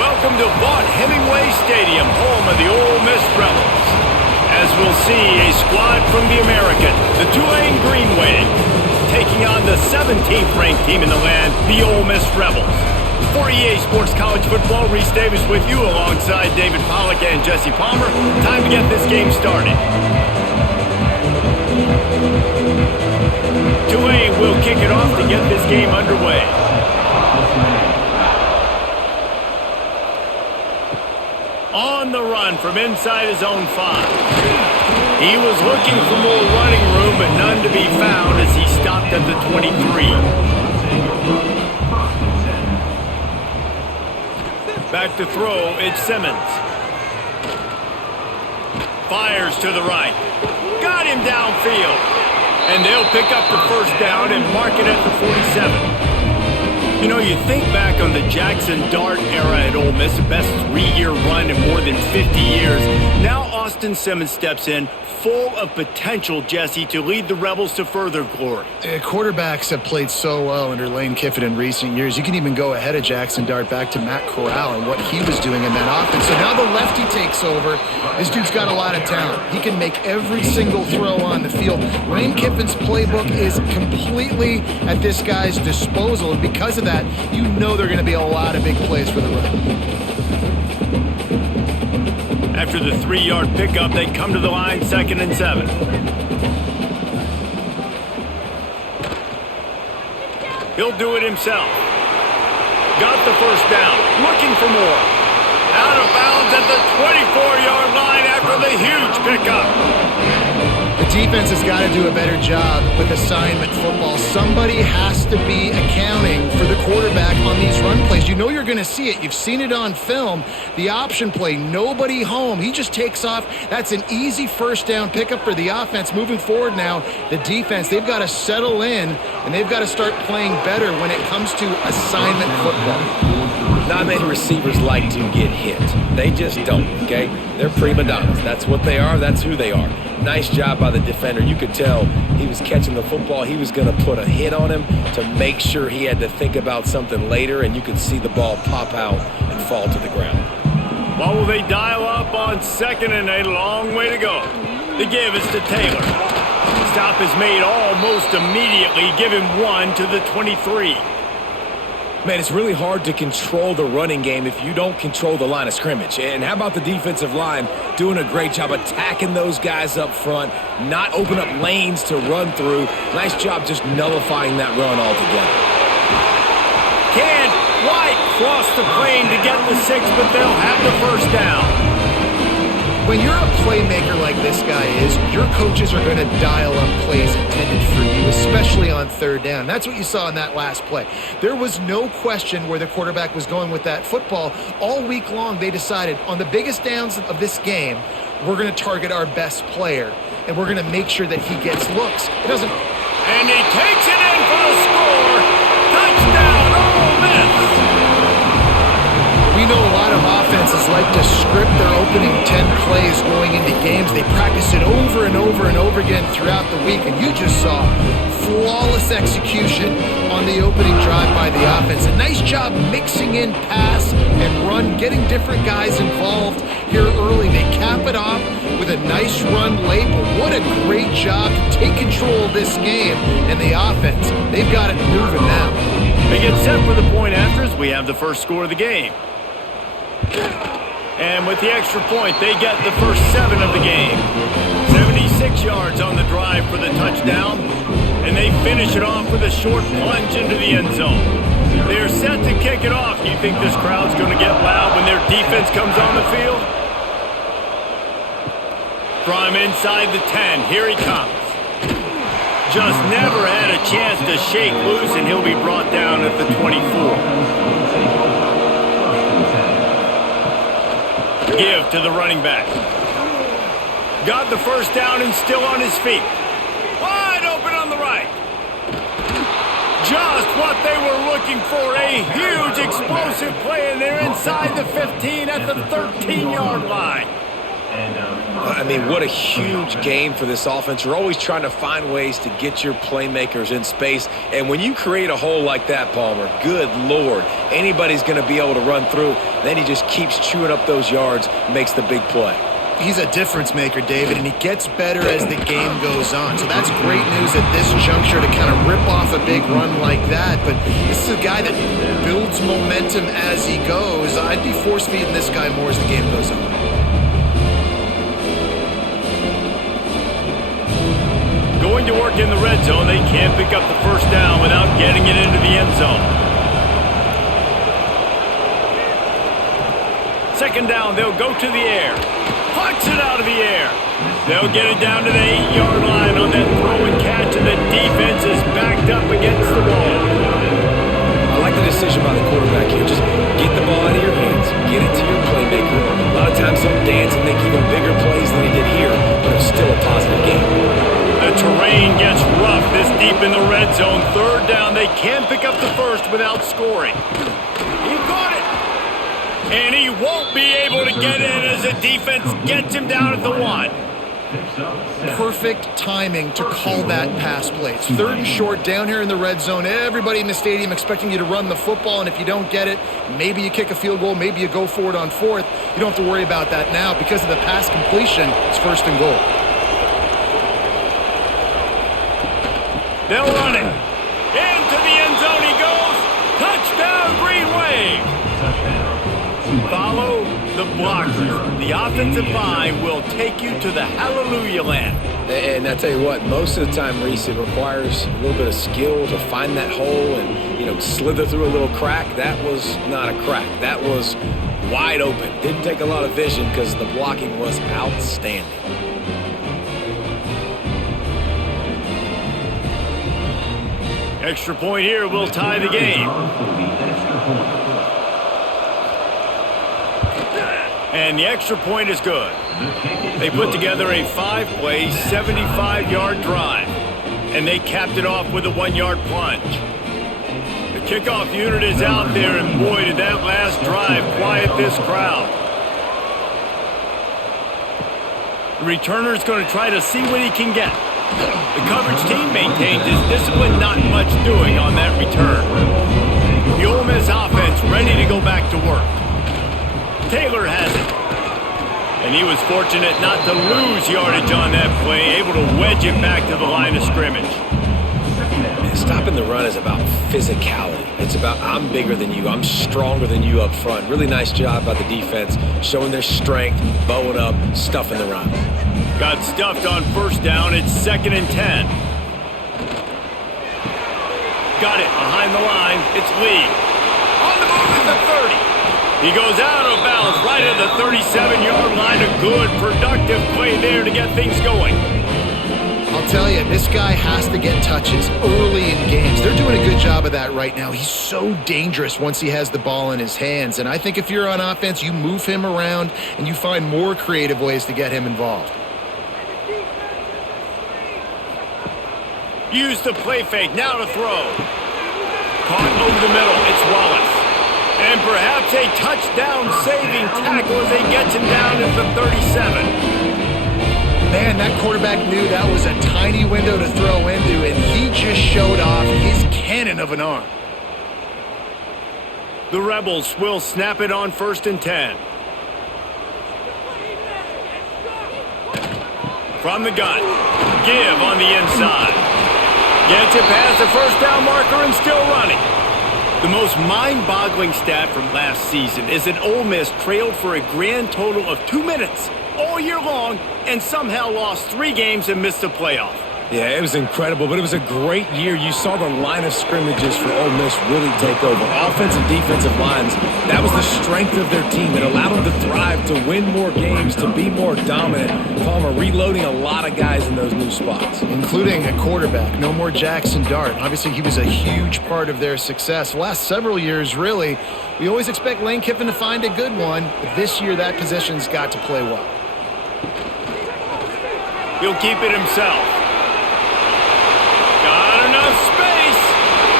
Welcome to Vaught Hemingway Stadium, home of the Ole Miss Rebels. As we'll see, a squad from the American, the Tulane Green Wave, taking on the 17th ranked team in the land, the Ole Miss Rebels. For EA Sports College Football, Reese Davis with you alongside David Pollack and Jesse Palmer. Time to get this game started. Tulane will kick it off to get this game underway. On the run from inside his own 5. He was looking for more running room, but none to be found as he stopped at the 23. Back to throw, it's Simmons. Fires to the right. Got him downfield. And they'll pick up the first down and mark it at the 47. You know, you think back on the Jackson Dart era at Ole Miss, the best 3-year run in more than 50 years. Now Austin Simmons steps in, full of potential, Jesse, to lead the Rebels to further glory. Quarterbacks have played so well under Lane Kiffin in recent years. You can even go ahead of Jackson Dart back to Matt Corral and what he was doing in that offense. So now the lefty takes over. This dude's got a lot of talent. He can make every single throw on the field. Lane Kiffin's playbook is completely at this guy's disposal, and because of that, you know there are going to be a lot of big plays for the Rebels. After the 3-yard pickup, they come to the line, 2nd and 7. He'll do it himself. Got the first down, looking for more. Out of bounds at the 24-yard line after the huge pickup. The defense has got to do a better job with assignment football. Somebody has to be accounting for the quarterback on these run plays. You know you're going to see it. You've seen it on film. The option play, nobody home. He just takes off. That's an easy first down pickup for the offense. Moving forward now, the defense, they've got to settle in, and they've got to start playing better when it comes to assignment football. Not many receivers like to get hit. They just don't, okay? They're prima donnas. That's what they are. That's who they are. Nice job by the defender. You could tell he was catching the football. He was going to put a hit on him to make sure he had to think about something later, and you could see the ball pop out and fall to the ground. What will they dial up on 2nd and 8? A long way to go. The give is to Taylor. Stop is made almost immediately. Give him 1 to the 23. Man, it's really hard to control the running game if you don't control the line of scrimmage. And how about the defensive line doing a great job attacking those guys up front, not open up lanes to run through. Nice job just nullifying that run altogether. Can't quite cross the plane to get the 6, but they'll have the first down. When you're a playmaker like this guy is, your coaches are going to dial up plays intended for you, especially on 3rd down. That's what you saw in that last play. There was no question where the quarterback was going with that football. All week long, they decided on the biggest downs of this game, we're going to target our best player, and we're going to make sure that he gets looks. It doesn't... And he takes it in for the score. Touchdown, Ole Miss. We know a lot of offenses like to script their opening 10 plays going into games. They practice it over and over and over again throughout the week, and you just saw flawless execution on the opening drive by the offense. A nice job mixing in pass and run, getting different guys involved here early. They cap it off with a nice run late, but what a great job to take control of this game. And the offense, they've got it moving now. They get set for the point after as we have the first score of the game. And with the extra point, they get the first 7 of the game. 76 yards on the drive for the touchdown. And they finish it off with a short plunge into the end zone. They're set to kick it off. Do you think this crowd's going to get loud when their defense comes on the field? From inside the 10, here he comes. Just never had a chance to shake loose, and he'll be brought down at the 24. Give to the running back. Got the first down and still on his feet. Wide open on the right. Just what they were looking for. A huge explosive play, and they're inside the 15 at the 13-yard line. I mean, what a huge game for this offense. You're always trying to find ways to get your playmakers in space. And when you create a hole like that, Palmer, good Lord, anybody's going to be able to run through. Then he just keeps chewing up those yards, makes the big play. He's a difference maker, David, and he gets better as the game goes on. So that's great news at this juncture to kind of rip off a big run like that. But this is a guy that builds momentum as he goes. I'd be force-feeding this guy more as the game goes on. Going to work in the red zone, they can't pick up the first down without getting it into the end zone. Second down, they'll go to the air. Puts it out of the air. They'll get it down to the 8-yard line on that throw and catch, and the defense is backed up against the wall. I like the decision by the quarterback here. Just get the ball out of your hands. Get it to your playmaker. A lot of times he'll dance and make even bigger plays than he did here, but it's still a positive game. The terrain gets rough this deep in the red zone. Third down, they can't pick up the first without scoring. He got it. And he won't be able to get in as the defense gets him down at the 1. Perfect timing to call that pass play. It's third and short down here in the red zone. Everybody in the stadium expecting you to run the football, and if you don't get it, maybe you kick a field goal, maybe you go for it on fourth. You don't have to worry about that now. Because of the pass completion, it's first and goal. They'll run it. Into the end zone he goes. Touchdown, Green Wave. Follow the blockers. The offensive line will take you to the hallelujah land. And I tell you what, most of the time, Reese, it requires a little bit of skill to find that hole and, slither through a little crack. That was not a crack. That was wide open. Didn't take a lot of vision because the blocking was outstanding. Extra point here will tie the game. And the extra point is good. They put together a 5-play, 75-yard drive. And they capped it off with a 1-yard plunge. The kickoff unit is out there, and boy, did that last drive quiet this crowd. The returner's going to try to see what he can get. The coverage team maintains his discipline, not much doing on that return. The Ole Miss offense ready to go back to work. Taylor has it. And he was fortunate not to lose yardage on that play, able to wedge it back to the line of scrimmage. Man, stopping the run is about physicality. It's about I'm bigger than you, I'm stronger than you up front. Really nice job by the defense, showing their strength, bowing up, stuffing the run. Got stuffed on first down. It's 2nd and 10. Got it behind the line. It's Lee. On the move at the 30. He goes out of bounds right at the 37-yard line. A good, productive play there to get things going. I'll tell you, this guy has to get touches early in games. They're doing a good job of that right now. He's so dangerous once he has the ball in his hands. And I think if you're on offense, you move him around and you find more creative ways to get him involved. Use the play fake, now to throw. Caught over the middle, it's Wallace. And perhaps a touchdown-saving tackle as he gets him down at the 37. Man, that quarterback knew that was a tiny window to throw into, and he just showed off his cannon of an arm. The Rebels will snap it on 1st and 10. From the gun, give on the inside. Gets it past the first down marker and still running. The most mind-boggling stat from last season is that Ole Miss trailed for a grand total of 2 minutes all year long and somehow lost 3 games and missed the playoff. Yeah, it was incredible, but it was a great year. You saw the line of scrimmages for Ole Miss really take over. Offensive, defensive lines, that was the strength of their team. It allowed them to thrive, to win more games, to be more dominant. Palmer reloading a lot of guys in those new spots. Including a quarterback. No more Jackson Dart. Obviously, he was a huge part of their success. The last several years, really, we always expect Lane Kiffin to find a good one, but this year that position's got to play well. He'll keep it himself. Got enough space,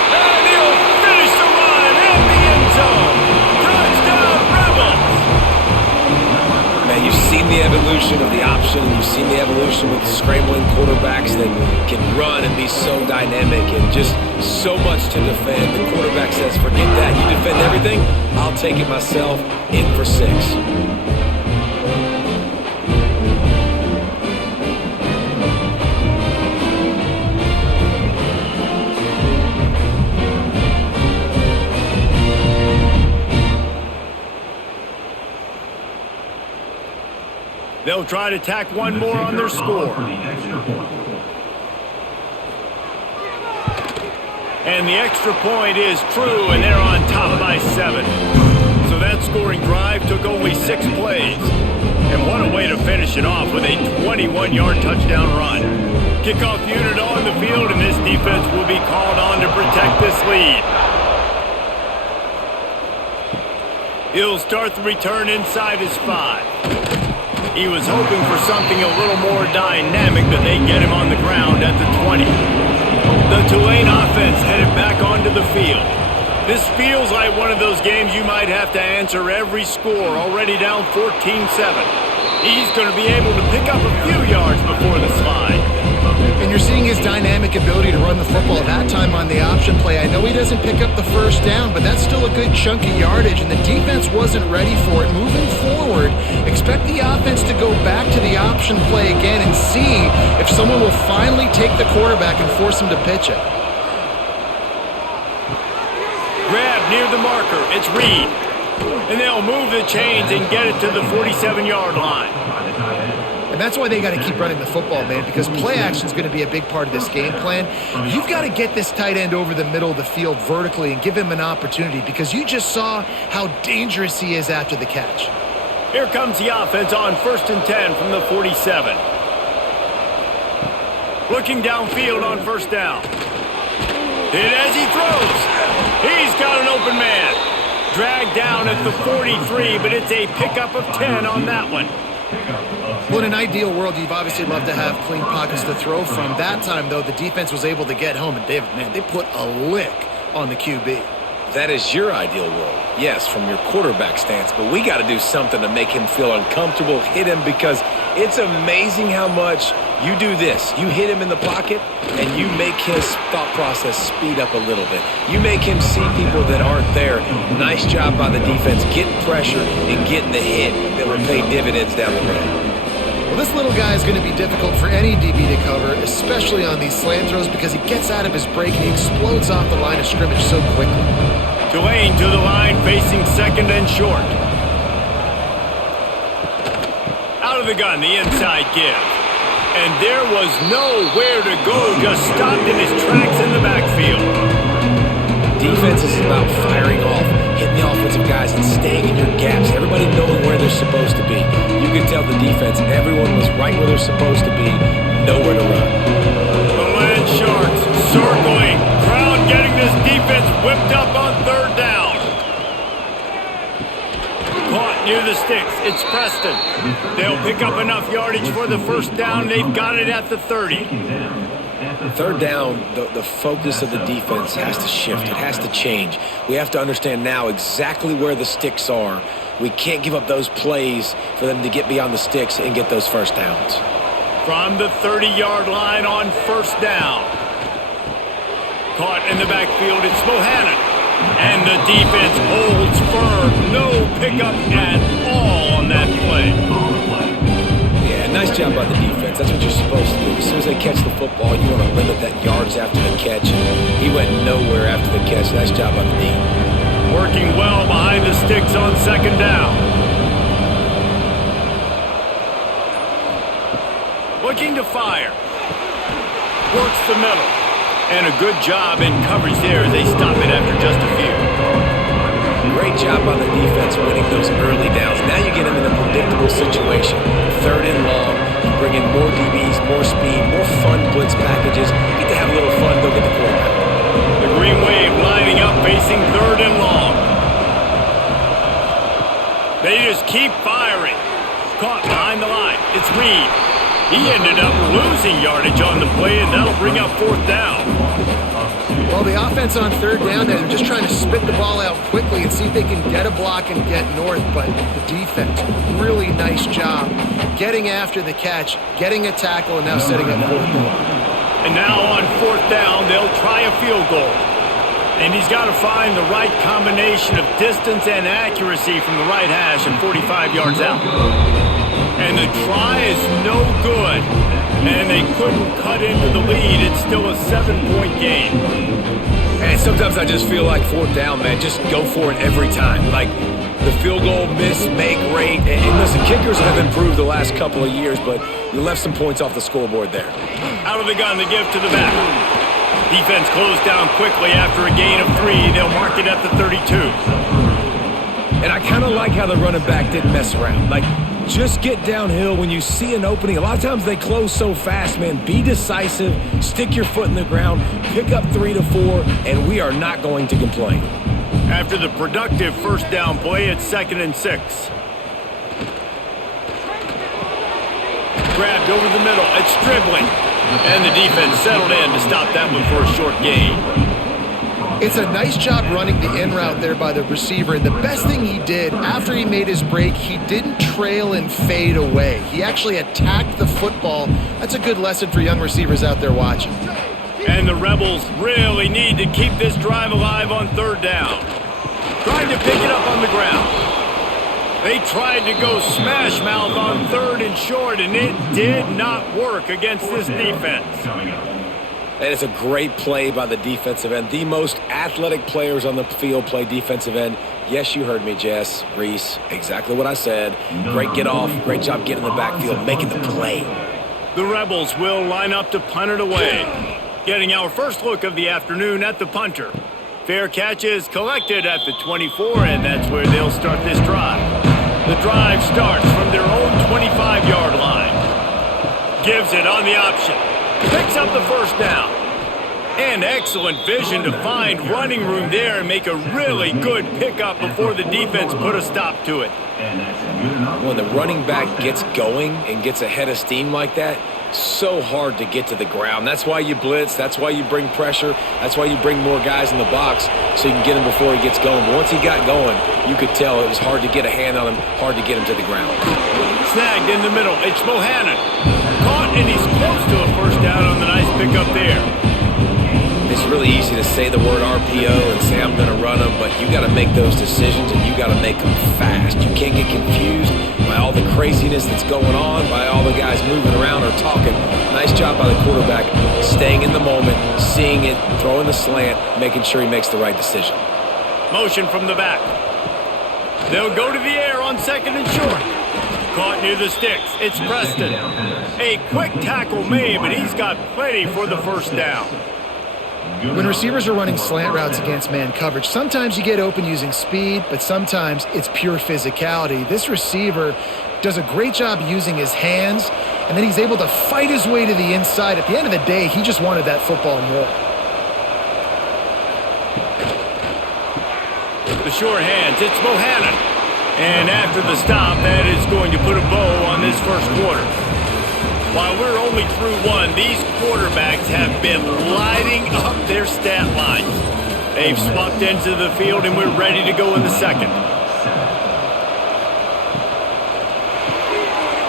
and he'll finish the run in the end zone. Touchdown, Rebels! Man, you've seen the evolution of the option. You've seen the evolution with scrambling quarterbacks that can run and be so dynamic and just so much to defend. The quarterback says, forget that. You defend everything, I'll take it myself. In for 6. They'll try to tack one more on their score. And the extra point is true, and they're on top by 7. So that scoring drive took only 6 plays. And what a way to finish it off with a 21-yard touchdown run. Kickoff unit on the field, and this defense will be called on to protect this lead. He'll start the return inside his 5. He was hoping for something a little more dynamic, but they get him on the ground at the 20. The Tulane offense headed back onto the field. This feels like one of those games you might have to answer every score, already down 14-7. He's going to be able to pick up a few yards before the slide. And you're seeing his dynamic ability to run the football that time on the option play. I know he doesn't pick up the first down, but that's still a good chunk of yardage, and the defense wasn't ready for it. Moving forward, expect the offense to go back to the option play again and see if someone will finally take the quarterback and force him to pitch it. Grab near the marker. It's Reed. And they'll move the chains and get it to the 47-yard line. And that's why they got to keep running the football, man, because play action is going to be a big part of this game plan. You've got to get this tight end over the middle of the field vertically and give him an opportunity, because you just saw how dangerous he is after the catch. Here comes the offense on 1st and 10 from the 47. Looking downfield on 1st down. And as he throws, he's got an open man. Dragged down at the 43, but it's a pickup of 10 on that one. Well, in an ideal world, you'd obviously love to have clean pockets to throw from. That time, though, the defense was able to get home, and they put a lick on the QB. That is your ideal world. Yes, from your quarterback stance, but we got to do something to make him feel uncomfortable, hit him, because it's amazing how much you do this. You hit him in the pocket, and you make his thought process speed up a little bit. You make him see people that aren't there. Nice job by the defense getting pressure and getting the hit that will pay dividends down the road. Well, this little guy is going to be difficult for any DB to cover, especially on these slant throws, because he gets out of his break and he explodes off the line of scrimmage so quickly. Tulane to the line, facing 2nd and short. Out of the gun, the inside give. And there was nowhere to go, just stopped in his tracks in the backfield. Defense is about firing off, hitting the offensive guys and staying in your gaps. Everybody knowing where they're supposed to be. You can tell the defense, everyone was right where they're supposed to be, nowhere to run. The Land Sharks circling. Crowd getting this defense whipped up on 3rd down. Caught near the sticks. It's Preston. They'll pick up enough yardage for the 1st down. They've got it at the 30. 3rd down, the focus of the defense has to shift. It has to change. We have to understand now exactly where the sticks are. We can't give up those plays for them to get beyond the sticks and get those 1st downs. From the 30-yard line on 1st down. Caught in the backfield, it's Bohannon. And the defense holds firm. No pickup at all on that play. Yeah, nice job by the defense. That's what you're supposed to do. As soon as they catch the football, you want to limit that yards after the catch. He went nowhere after the catch. Nice job by the D. Working well behind the sticks on 2nd down. Looking to fire. Works the middle. And a good job in coverage there as they stop it after just a few. Great job by the defense winning those early downs. Now you get them in a predictable situation. 3rd and long. You bring in more DBs, more speed, more fun blitz packages. You get to have a little fun, go get the quarterback. The Green Wave lining up, facing 3rd and long. They just keep firing. Caught behind the line. It's Reed. He ended up losing yardage on the play, and that'll bring up 4th down. Well, the offense on third down, they're just trying to spit the ball out quickly and see if they can get a block and get north, but the defense, really nice job getting after the catch, getting a tackle, and now setting up fourth down. And now on fourth down, they'll try a field goal. And he's got to find the right combination of distance and accuracy from the right hash and 45 yards out. And the try is no good. And they couldn't cut into the lead. It's still a 7-point game. And sometimes I just feel like fourth down, man, just go for it every time. Like the field goal miss, make rate. And listen, kickers have improved the last couple of years, but you left some points off the scoreboard there. Out of the gun, the give to the back. Defense closed down quickly after a gain of 3. They'll mark it at the 32. And I kind of like how the running back didn't mess around. Like, just get downhill when you see an opening. A lot of times they close so fast, man. Be decisive, stick your foot in the ground, pick up 3 to 4, and we are not going to complain. After the productive first down play, it's 2nd and 6. Grabbed over the middle. It's dribbling. And the defense settled in to stop that one for a short gain. It's a nice job running the in route there by the receiver. And the best thing he did after he made his break, he didn't trail and fade away. He actually attacked the football. That's a good lesson for young receivers out there watching. And the Rebels really need to keep this drive alive on third down. Trying to pick it up on the ground. They tried to go smash mouth on 3rd and short, and it did not work against this defense. And it's a great play by the defensive end. The most athletic players on the field play defensive end. Yes, you heard me, Jess, Reese. Exactly what I said. Great get off. Great job getting in the backfield, making the play. The Rebels will line up to punt it away. Getting our first look of the afternoon at the punter. Fair catch is collected at the 24, and that's where they'll start this drive. The drive starts from their own 25-yard line. Gives it on the option. Picks up the first down. And excellent vision to find running room there and make a really good pickup before the defense put a stop to it. When the running back gets going and gets ahead of steam like that, so hard to get to the ground. That's why you blitz. That's why you bring pressure. That's why you bring more guys in the box so you can get him before he gets going. But once he got going, you could tell it was hard to get a hand on him, hard to get him to the ground. Snagged in the middle. It's Bohannon. Caught, and he's close to a first down on the nice pickup there. It's really easy to say the word RPO and say I'm going to run them, but you got to make those decisions and you got to make them fast. You can't get confused by all the craziness that's going on, by all the guys moving around or talking. Nice job by the quarterback, staying in the moment, seeing it, throwing the slant, making sure he makes the right decision. Motion from the back. They'll go to the air on 2nd and short. Caught near the sticks. It's Preston. A quick tackle made, but he's got plenty for the first down. When receivers are running slant routes against man coverage, sometimes you get open using speed, but sometimes it's pure physicality. This receiver does a great job using his hands, and then he's able to fight his way to the inside. At the end of the day, he just wanted that football more. The short hands, it's Bohannon. And after the stop, that is going to put a bow on this first quarter. While we're only through one, these quarterbacks have been lighting up their stat lines. They've swapped into the field, and we're ready to go in the second.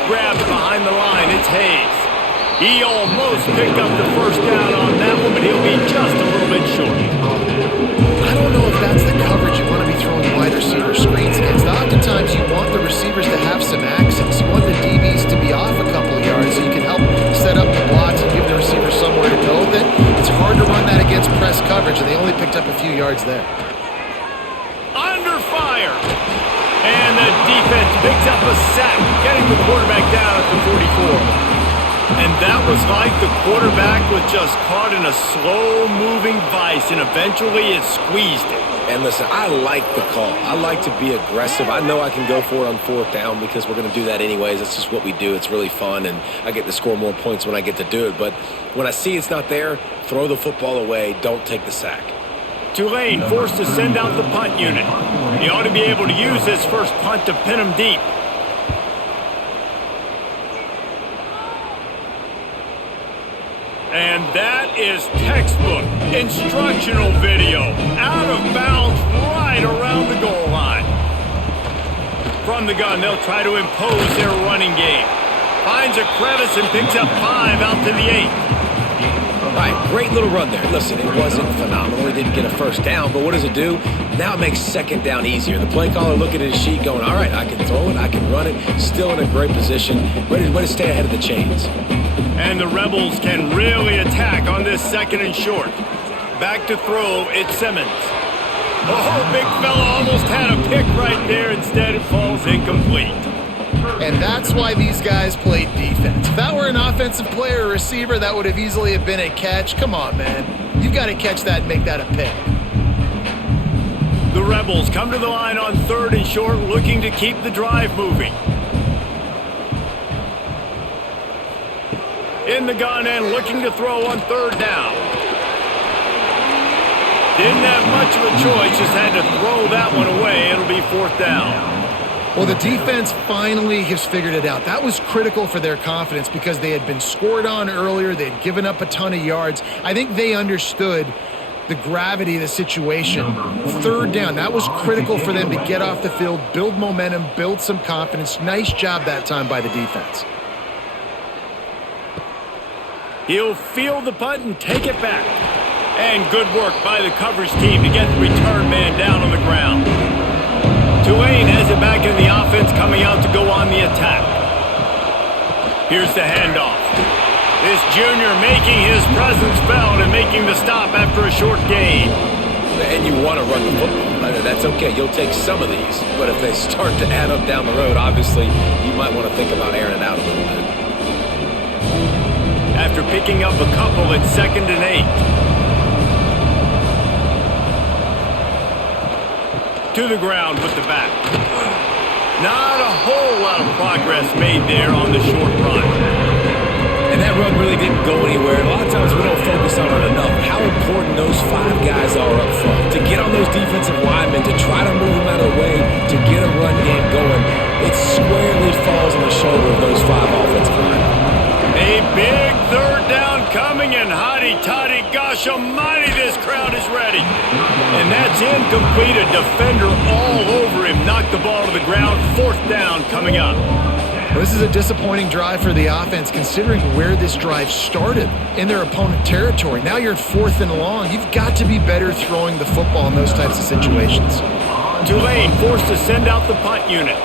Grabbed behind the line, it's Hayes. He almost picked up the first down on that one, but he'll be just a little bit short. I don't know if that's the coverage you want to be throwing wide receiver screens against. Oftentimes, you want the receivers to have some access. You want the DBs to be off a couple of yards so you can help set up the blocks and give the receiver somewhere to go with it. It's hard to run that against press coverage, and they only picked up a few yards there. Under fire. And the defense picks up a sack, getting the quarterback down at the 44. And that was like the quarterback was just caught in a slow-moving vice, and eventually it squeezed it. And listen, I like the call. I like to be aggressive. I know I can go for it on fourth down because we're going to do that anyways. That's just what we do. It's really fun, and I get to score more points when I get to do it. But when I see it's not there, throw the football away. Don't take the sack. Tulane forced to send out the punt unit. He ought to be able to use this first punt to pin him deep. And that is textbook Instructional video. Out of bounds right around the goal line. From the gun, they'll try to impose their running game. Finds a crevice and picks up 5 out to the 8. All right, great little run there. Listen, it wasn't phenomenal. He didn't get a first down, but what does it do? Now it makes second down easier. The play caller looking at his sheet going, all right, I can throw it, I can run it. Still in a great position, ready to stay ahead of the chains. And the Rebels can really attack on this second and short. Back to throw, it's Simmons. Oh, big fella almost had a pick right there. Instead, it falls incomplete. And that's why these guys played defense. If that were an offensive player or receiver, that would have easily have been a catch. Come on, man. You've got to catch that and make that a pick. The Rebels come to the line on 3rd and short, looking to keep the drive moving. In the gun and looking to throw on 3rd down. Didn't have much of a choice, just had to throw that one away. It'll be 4th down. Well, the defense finally has figured it out. That was critical for their confidence because they had been scored on earlier. They had given up a ton of yards. I think they understood the gravity of the situation. 3rd down, that was critical for them to get off the field, build momentum, build some confidence. Nice job that time by the defense. He'll field the punt and take it back. And good work by the coverage team to get the return man down on the ground. Tulane has it back in the offense, coming out to go on the attack. Here's the handoff. This junior making his presence felt and making the stop after a short gain. And you want to run the football. That's okay. You'll take some of these. But if they start to add up down the road, obviously, you might want to think about airing it out a little bit. After picking up a couple, it's 2nd and 8. To the ground with the back. Not a whole lot of progress made there on the short run. And that run really didn't go anywhere. A lot of times we don't focus on it enough. How important those 5 guys are up front. To get on those defensive linemen, to try to move them out of the way, to get a run game going. It squarely falls on the shoulder of those 5 offensive linemen. A big 3rd down coming, and hotty-toddy, gosh almighty, this crowd is ready. And that's incomplete. A defender all over him. Knocked the ball to the ground. 4th down coming up. Well, this is a disappointing drive for the offense, considering where this drive started, in their opponent territory. Now you're at 4th and long. You've got to be better throwing the football in those types of situations. Tulane forced to send out the punt unit.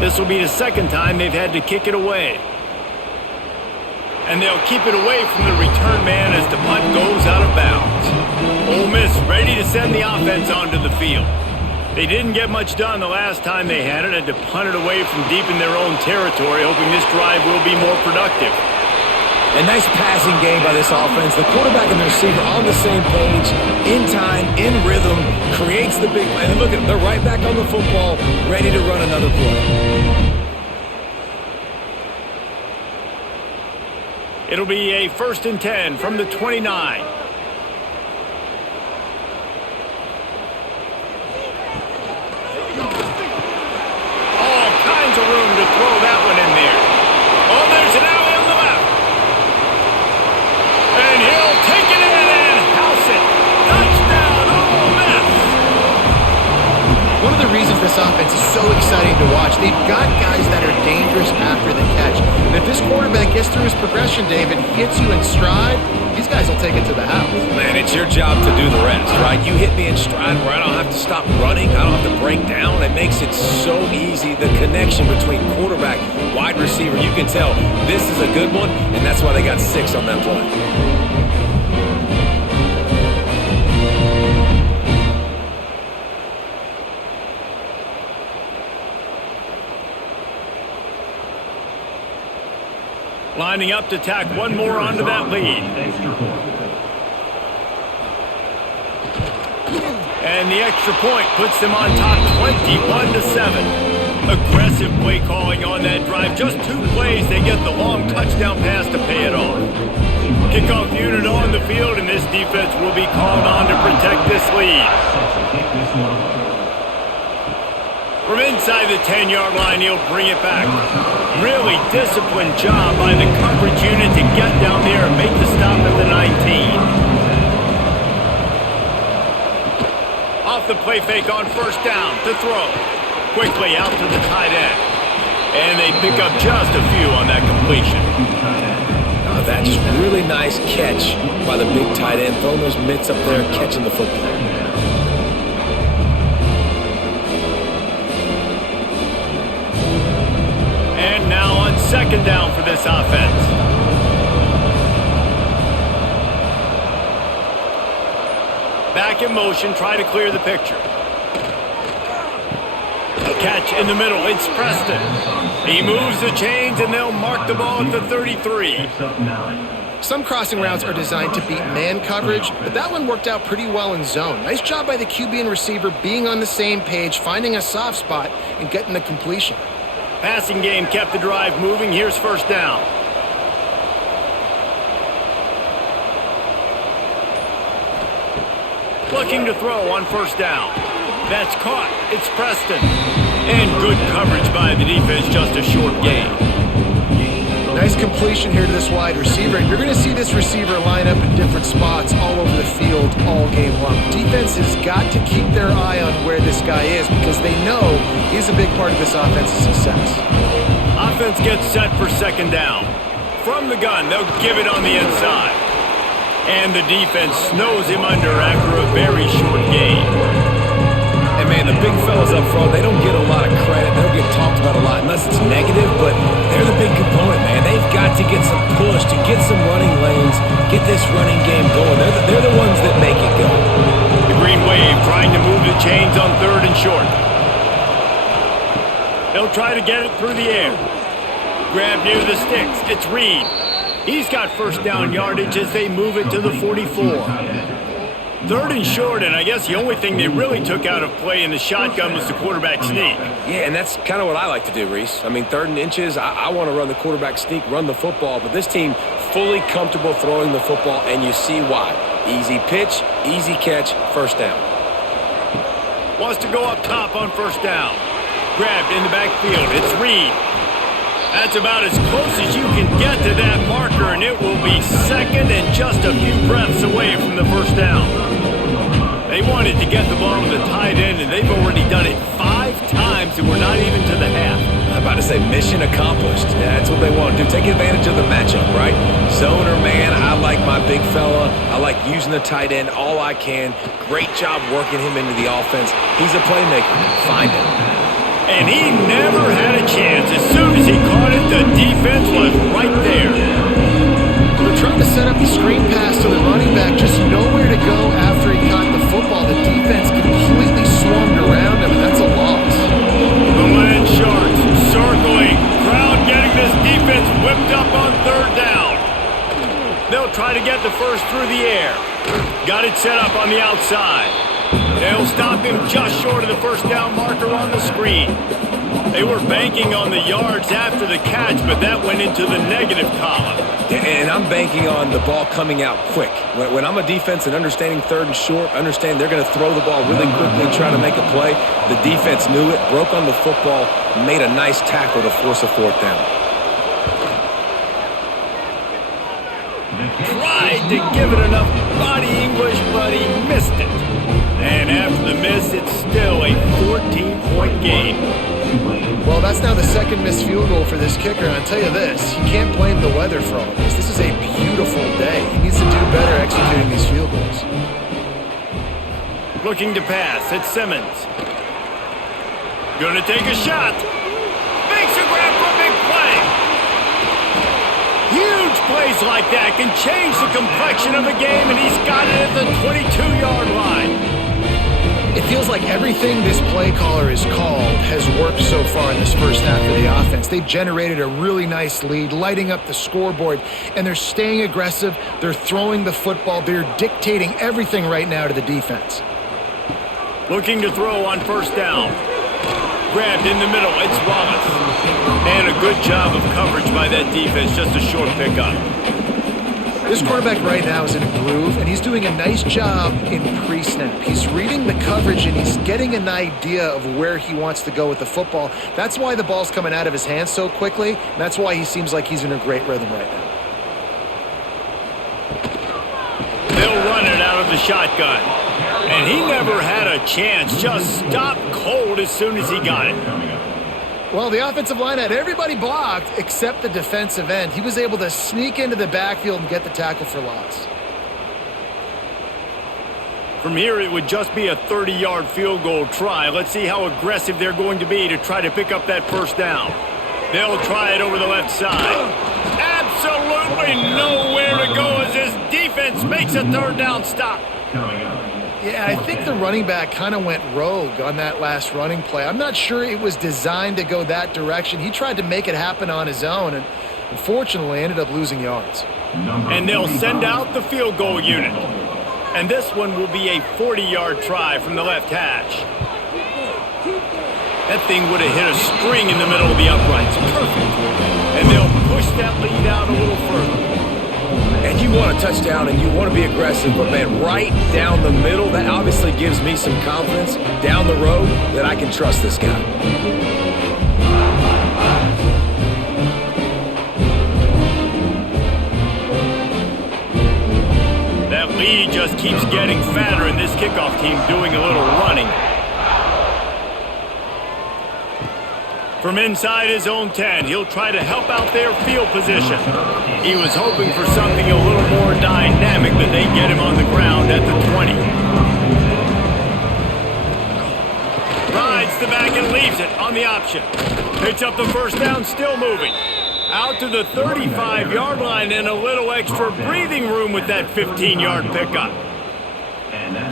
This will be the 2nd time they've had to kick it away. And they'll keep it away from the return man as the punt goes out of bounds. Ole Miss ready to send the offense onto the field. They didn't get much done the last time they had it, to punt it away from deep in their own territory, hoping this drive will be more productive. A nice passing game by this offense. The quarterback and the receiver on the same page, in time, in rhythm, creates the big play. And look at them, they're right back on the football, ready to run another play. It'll be a 1st and 10 from the 29. All kinds of room to throw that one in there. Oh, there's an alley on the left. And he'll take it in and house it. Touchdown, Ole Miss. One of the reasons this offense is so exciting to watch, they've got guys that are dangerous after the catch. And if this quarterback gets through his progression, David, hits you in stride, these guys will take it to the house. Man, it's your job to do the rest, right? You hit me in stride where I don't have to stop running. I don't have to break down. It makes it so easy. The connection between quarterback, wide receiver, you can tell this is a good one, and that's why they got 6 on that play. Lining up to tack one more onto that lead. And the extra point puts them on top 21-7. Aggressive play calling on that drive. Just 2 plays, they get the long touchdown pass to pay it off. Kickoff unit on the field, and this defense will be called on to protect this lead. From inside the 10-yard line, he'll bring it back. Really disciplined job by the coverage unit to get down there and make the stop at the 19. the play fake on first down to throw. Quickly out to the tight end. And they pick up just a few on that completion. Oh, that's just really nice catch by the big tight end. Throwing those mitts up there, catching the football. And now on second down for this offense. Back in motion, try to clear the picture. A catch in the middle, it's Preston. He moves the chains and they'll mark the ball at the 33. Some crossing routes are designed to beat man coverage, but that one worked out pretty well in zone. Nice job by the QB and receiver being on the same page, finding a soft spot, and getting the completion. Passing game kept the drive moving. Here's first down. Looking to throw on first down. That's caught. It's Preston. And good coverage by the defense, just a short gain. Nice completion here to this wide receiver, and you're going to see this receiver line up in different spots all over the field all game long. Defense has got to keep their eye on where this guy is because they know he's a big part of this offense's success. Offense gets set for second down. From the gun, they'll give it on the inside. And the defense snows him under after a very short gain. And man, the big fellas up front, they don't get a lot of credit. They don't get talked about a lot unless it's negative, but they're the big component, man. They've got to get some push, to get some running lanes, get this running game going. They're the ones that make it go. The Green Wave trying to move the chains on third and short. They'll try to get it through the air. Grab near the sticks. It's Reed. He's got first down yardage as they move it to the 44. Third and short, and I guess the only thing they really took out of play in the shotgun was the quarterback sneak. Yeah, and that's kind of what I like to do, Reese. I mean, third and inches, I want to run the quarterback sneak, run the football, but this team fully comfortable throwing the football, and you see why. Easy pitch, easy catch, first down. Wants to go up top on first down. Grabbed in the backfield. It's Reed. That's about as close as you can get to that marker, and it will be second and just a few breaths away from the first down. They wanted to get the ball to the tight end, and they've already done it 5 times, and we're not even to the half. I'm about to say mission accomplished. Yeah, that's what they want to do. Take advantage of the matchup, right? Zone or man, I like my big fella. I like using the tight end all I can. Great job working him into the offense. He's a playmaker. Find him. And he never had a chance. As soon as he caught it, the defense was right there. They're trying to set up the screen pass to the running back, just nowhere to go after he caught the football. The defense completely swarmed around him, and that's a loss. The Land Sharks circling. Crowd getting this defense whipped up on third down. They'll try to get the first through the air. Got it set up on the outside. They'll stop him just short of the first down marker on the screen. They were banking on the yards after the catch, but that went into the negative column. And I'm banking on the ball coming out quick. When I'm a defense and understanding third and short, understand they're going to throw the ball really quickly and try to make a play. The defense knew it, broke on the football, made a nice tackle to force a fourth down. Tried to give it enough body English, but he missed it. And after the miss, it's still a 14-point game. Well, that's now the second missed field goal for this kicker, and I'll tell you this, you can't blame the weather for all of this. This is a beautiful day. He needs to do better executing these field goals. Looking to pass, it's Simmons. Gonna take a shot. Makes a grab for a big play. Huge plays like that can change the complexion of a game, and he's got it at the 22-yard line. It feels like everything this play caller has called has worked so far in this first half of the offense. They've generated a really nice lead, lighting up the scoreboard, and they're staying aggressive. They're throwing the football. They're dictating everything right now to the defense. Looking to throw on first down. Grabbed in the middle. It's Wallace. And a good job of coverage by that defense. Just a short pickup. This quarterback right now is in a groove, and he's doing a nice job in pre-snap. He's reading the coverage, and he's getting an idea of where he wants to go with the football. That's why the ball's coming out of his hands so quickly, and that's why he seems like he's in a great rhythm right now. They'll run it out of the shotgun. And he never had a chance. Just stopped cold as soon as he got it. Well, the offensive line had everybody blocked except the defensive end. He was able to sneak into the backfield and get the tackle for loss. From here, it would just be a 30-yard field goal try. Let's see how aggressive they're going to be to try to pick up that first down. They'll try it over the left side. Absolutely nowhere to go as this defense makes a third down stop. Yeah, I think the running back kind of went rogue on that last running play. I'm not sure it was designed to go that direction. He tried to make it happen on his own and unfortunately ended up losing yards. And they'll send out the field goal unit. And this one will be a 40-yard try from the left hash. That thing would have hit a string in the middle of the uprights. Perfect. And they'll push that lead out a little further. And you want a touchdown and you want to be aggressive, but man, right down the middle, that obviously gives me some confidence down the road that I can trust this guy. That lead just keeps getting fatter, and this kickoff team doing a little running. From inside his own 10, he'll try to help out their field position. He was hoping for something a little more dynamic, but they get him on the ground at the 20. Rides the back and leaves it on the option. Picks up the first down, still moving. Out to the 35-yard line and a little extra breathing room with that 15-yard pickup.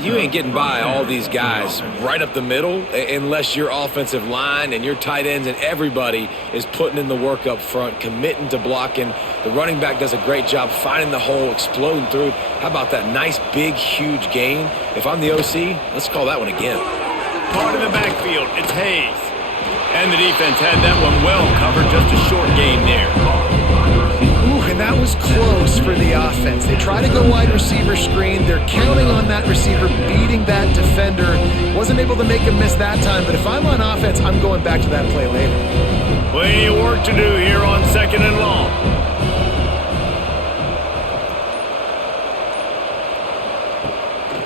You ain't getting by all these guys right up the middle unless your offensive line and your tight ends and everybody is putting in the work up front, committing to blocking. The running back does a great job finding the hole, exploding through. How about that nice, big, huge gain? If I'm the OC, let's call that one again. Part of the backfield, it's Hayes. And the defense had that one well covered, just a short gain there. And that was close for the offense. They try to go wide receiver screen. They're counting on that receiver beating that defender. Wasn't able to make him miss that time, but if I'm on offense, I'm going back to that play later. Plenty of work to do here on 2nd and long.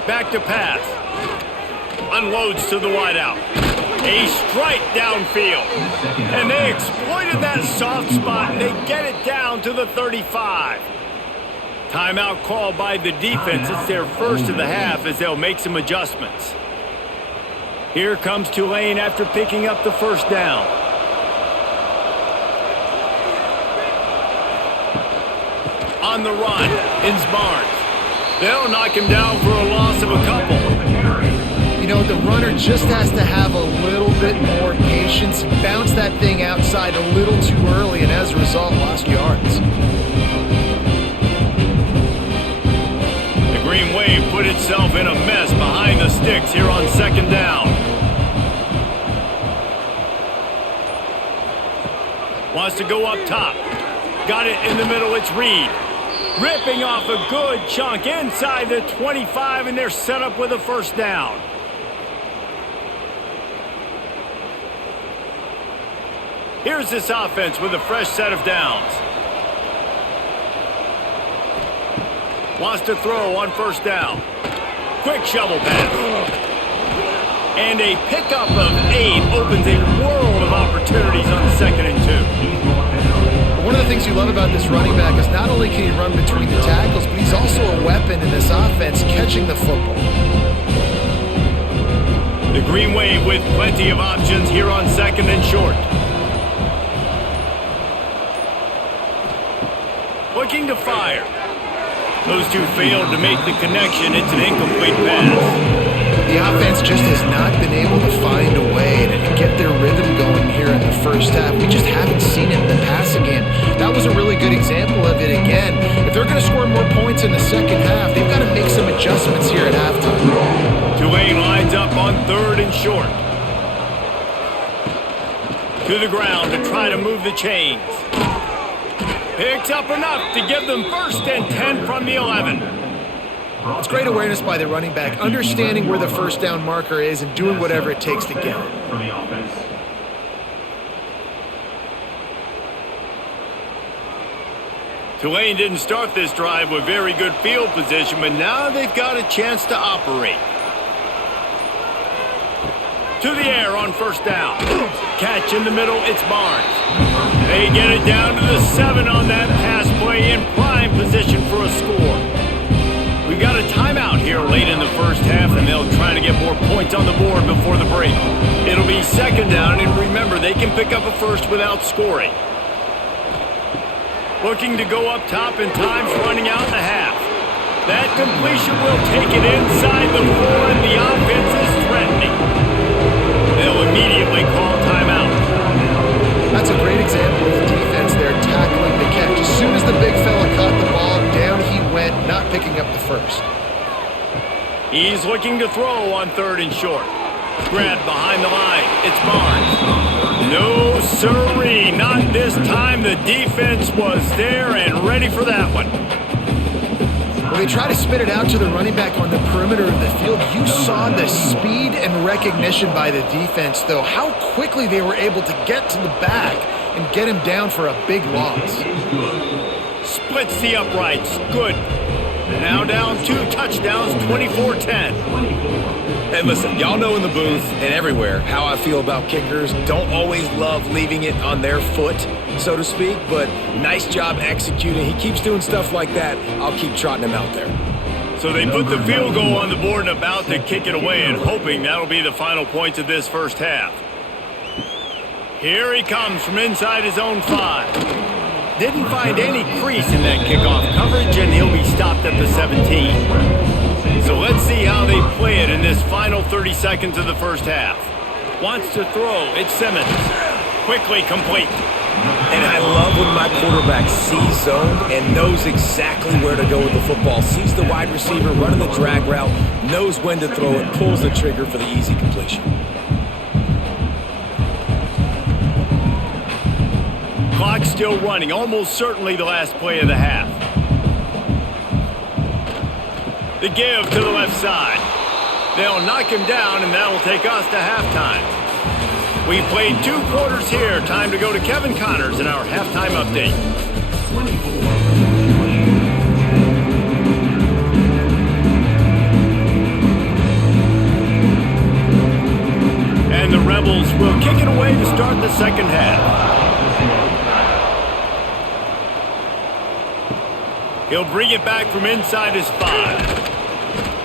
Back to pass. Unloads to the wideout. A strike downfield. And they exploited that soft spot, and they get it down to the 35. Timeout called by the defense. It's their first of the half as they'll make some adjustments. Here comes Tulane after picking up the first down. On the run, is Barnes. They'll knock him down for a loss of a couple. You know, the runner just has to have a little bit more patience, bounce that thing outside a little too early, and as a result, lost yards. The Green Wave put itself in a mess behind the sticks here on 2nd down. Wants to go up top. Got it in the middle, it's Reed. Ripping off a good chunk inside the 25, and they're set up with a first down. Here's this offense with a fresh set of downs. Wants to throw on first down. Quick shovel pass. And a pickup of 8 opens a world of opportunities on 2nd and 2. One of the things you love about this running back is not only can he run between the tackles, but he's also a weapon in this offense catching the football. The Green Wave with plenty of options here on 2nd and short. Looking to fire. Those two failed to make the connection. It's an incomplete pass. The offense just has not been able to find a way to get their rhythm going here in the first half. We just haven't seen it in the passing game. That was a really good example of it again. If they're going to score more points in the second half, they've got to make some adjustments here at halftime. Tulane lines up on 3rd and short. To the ground to try to move the chains. Picks up enough to give them 1st and 10 from the 11. It's great awareness by the running back, understanding where the first down marker is and doing whatever it takes to get it. Tulane didn't start this drive with very good field position, but now they've got a chance to operate. To the air on first down. Catch in the middle, it's Barnes. They get it down to the 7 on that pass play in prime position for a score. We got a timeout here late in the first half, and they'll try to get more points on the board before the break. It'll be second down, and remember, they can pick up a first without scoring. Looking to go up top, and time's running out in the half. That completion will take it inside the 4, and the offense is threatening. They'll immediately call timeout. That's a great example of the defense there tackling the catch. As soon as the big fella caught the ball, down he went, not picking up the first. He's looking to throw on 3rd and short. Grabbed behind the line. It's Barnes. No sirree, not this time. The defense was there and ready for that one. When they try to spit it out to the running back on the perimeter of the field, you saw the speed and recognition by the defense, though, how quickly they were able to get to the back and get him down for a big loss. Splits the uprights. Good. Now down 2 touchdowns, 24-10. Hey, listen, y'all know in the booth and everywhere how I feel about kickers. Don't always love leaving it on their foot, so to speak, but nice job executing. He keeps doing stuff like that. I'll keep trotting him out there. So they put the field goal on the board and about to kick it away, and hoping that'll be the final points of this first half. Here he comes from inside his own 5. Didn't find any crease in that kickoff coverage, and he'll be stopped at the 17. So let's see how they play it in this final 30 seconds of the first half. Wants to throw. It's Simmons. Quickly complete. And I love when my quarterback sees zone and knows exactly where to go with the football. Sees the wide receiver running the drag route, knows when to throw it, pulls the trigger for the easy completion. Clock still running, almost certainly the last play of the half. The give to the left side. They'll knock him down, and that'll take us to halftime. We've played 2 quarters here. Time to go to Kevin Connors in our halftime update. And the Rebels will kick it away to start the second half. He'll bring it back from inside his 5.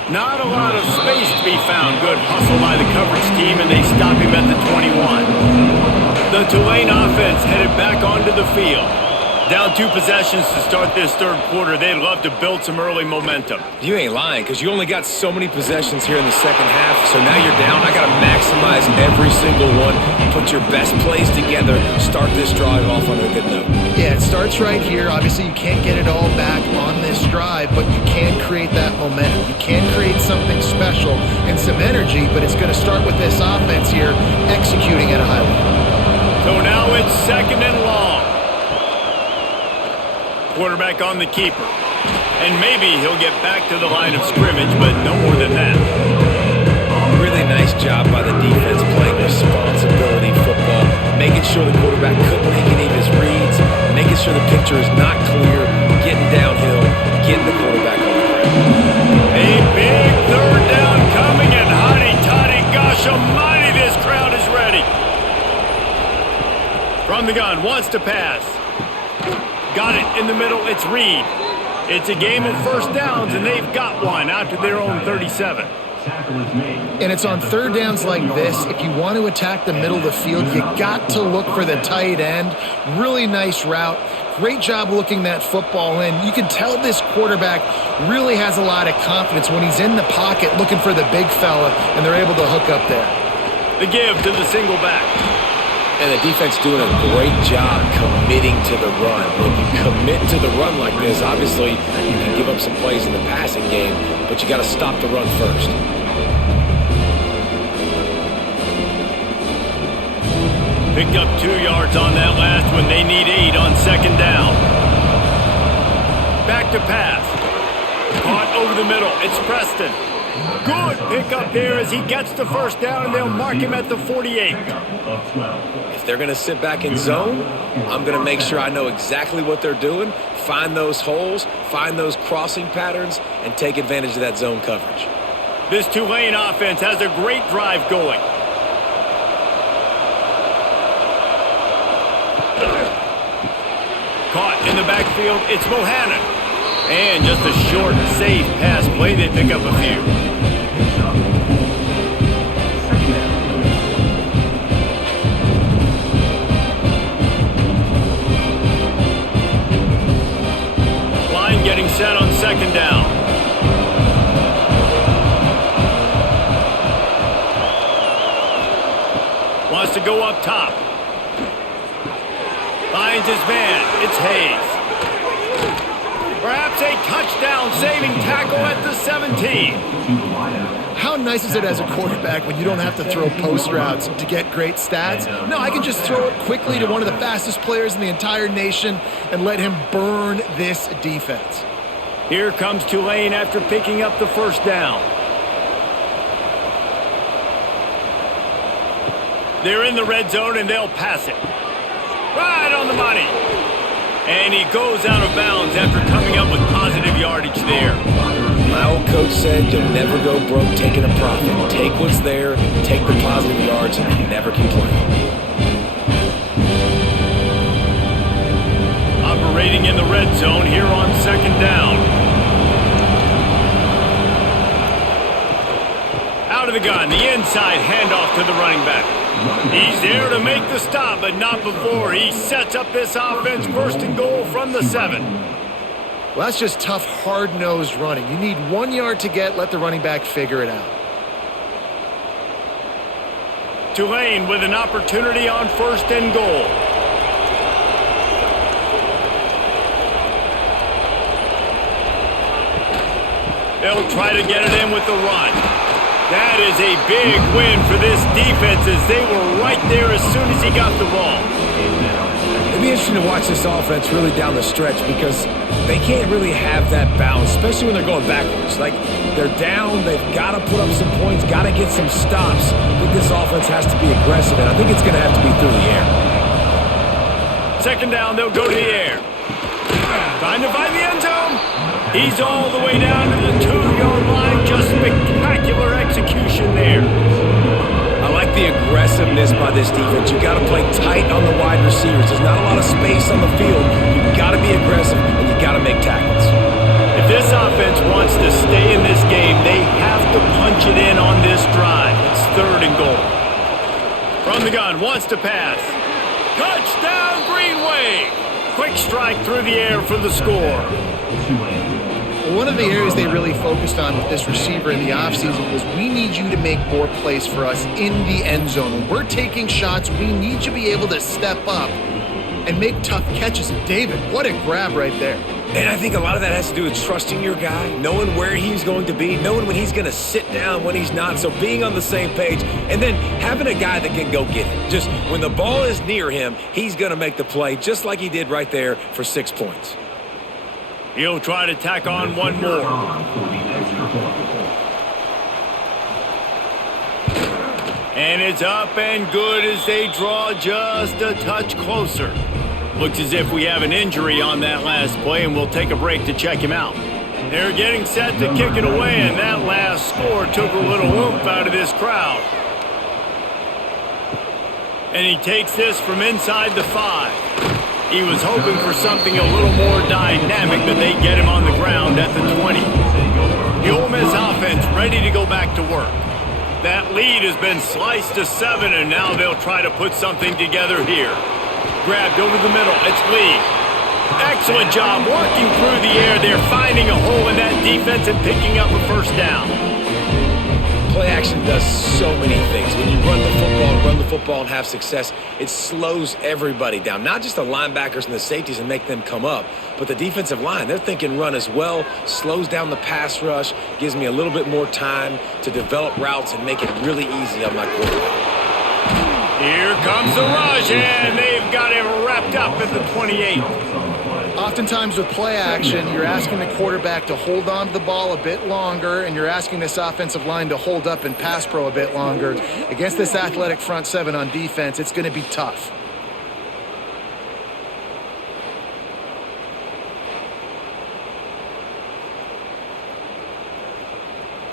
Not a lot of space to be found. Good hustle by the coverage team, and they stop him at the 21. The Tulane offense headed back onto the field. Down 2 possessions to start this third quarter. They'd love to build some early momentum. You ain't lying, because you only got so many possessions here in the second half, so now you're down. I got to maximize every single one. Put your best plays together. Start this drive off on a good note. Yeah, it starts right here. Obviously, you can't get it all back on this drive, but you can create that momentum. You can create something special and some energy, but it's going to start with this offense here executing at a high level. So now it's 2nd and long. Quarterback on the keeper. And maybe he'll get back to the line of scrimmage, but no more than that. Really nice job by the defense playing responsibility football, making sure the quarterback couldn't make any of his reads, making sure the picture is not clear, getting downhill, getting the quarterback on the ground. A big 3rd down coming, and hotty-toddy, gosh almighty, this crowd is ready. From the gun, wants to pass. Got it in the middle, it's Reed. It's a game of first downs, and they've got one out to their own 37. And it's on 3rd downs like this. If you want to attack the middle of the field, you got to look for the tight end. Really nice route. Great job looking that football in. You can tell this quarterback really has a lot of confidence when he's in the pocket looking for the big fella, and they're able to hook up there. The give to the single back. And the defense doing a great job committing to the run. When you commit to the run like this, obviously you can give up some plays in the passing game, but you got to stop the run first. Picked up 2 yards on that last one. They need 8 on 2nd down. Back to pass. Caught over the middle. It's Preston. Good pickup there as he gets the first down, and they'll mark him at the 48. If they're going to sit back in zone, I'm going to make sure I know exactly what they're doing, find those holes, find those crossing patterns, and take advantage of that zone coverage. This Tulane offense has a great drive going. Caught in the backfield, it's Bohannon. And just a short, safe pass play, they pick up a few. Line getting set on second down. Wants to go up top. Finds his man. It's Hayes. Perhaps a touchdown-saving tackle at the 17. How nice is it as a quarterback when you don't have to throw post routes to get great stats? No, I can just throw it quickly to one of the fastest players in the entire nation and let him burn this defense. Here comes Tulane after picking up the first down. They're in the red zone and they'll pass it. Right on the money. And he goes out of bounds after coming up with positive yardage there. My old coach said you'll never go broke taking a profit. Take what's there, take the positive yards, and never complain. Operating in the red zone here on second down. Out of the gun, the inside handoff to the running back. He's there to make the stop, but not before he sets up this offense first and goal from the 7. Well, that's just tough, hard-nosed running. You need 1 yard to get, let the running back figure it out. Tulane with an opportunity on first and goal. They'll try to get it in with the run. That is a big win for this defense as they were right there as soon as he got the ball. It'll be interesting to watch this offense really down the stretch because they can't really have that balance, especially when they're going backwards. Like, they're down, they've got to put up some points, got to get some stops. I think this offense has to be aggressive, and I think it's going to have to be through the air. Second down, they'll go to the air. Trying to find the end zone. He's all the way down to the 2-yard line. Just spectacular execution there. I like the aggressiveness by this defense. You got to play tight on the wide receivers. There's not a lot of space on the field. You got to be aggressive, and you got to make tackles. If this offense wants to stay in this game, they have to punch it in on this drive. It's third and goal. From the gun, wants to pass. Touchdown, Green Wave! Quick strike through the air for the score. One of the areas they really focused on with this receiver in the offseason was we need you to make more plays for us in the end zone. When we're taking shots, we need you to be able to step up and make tough catches. And David, what a grab right there. And I think a lot of that has to do with trusting your guy, knowing where he's going to be, knowing when he's going to sit down, when he's not. So being on the same page, and then having a guy that can go get it. Just when the ball is near him, he's going to make the play, just like he did right there for 6 points. He'll try to tack on one more. And it's up and good as they draw just a touch closer. Looks as if we have an injury on that last play, and we'll take a break to check him out. They're getting set to kick it away, and that last score took a little oomph out of this crowd. And he takes this from inside the 5. He was hoping for something a little more dynamic, but they get him on the ground at the 20. The Ole Miss offense ready to go back to work. That lead has been sliced to 7, and now they'll try to put something together here. Grabbed over the middle, it's Lee. Excellent job working through the air. They're finding a hole in that defense and picking up a first down. Play action does so many things. When you run the football and have success, it slows everybody down. Not just the linebackers and the safeties and make them come up, but the defensive line. They're thinking run as well, slows down the pass rush, gives me a little bit more time to develop routes and make it really easy on my quarterback. Here comes the rush, and they've got him wrapped up at the 28. Oftentimes with play action, you're asking the quarterback to hold on to the ball a bit longer, and you're asking this offensive line to hold up and pass pro a bit longer. Against this athletic front 7 on defense, it's going to be tough.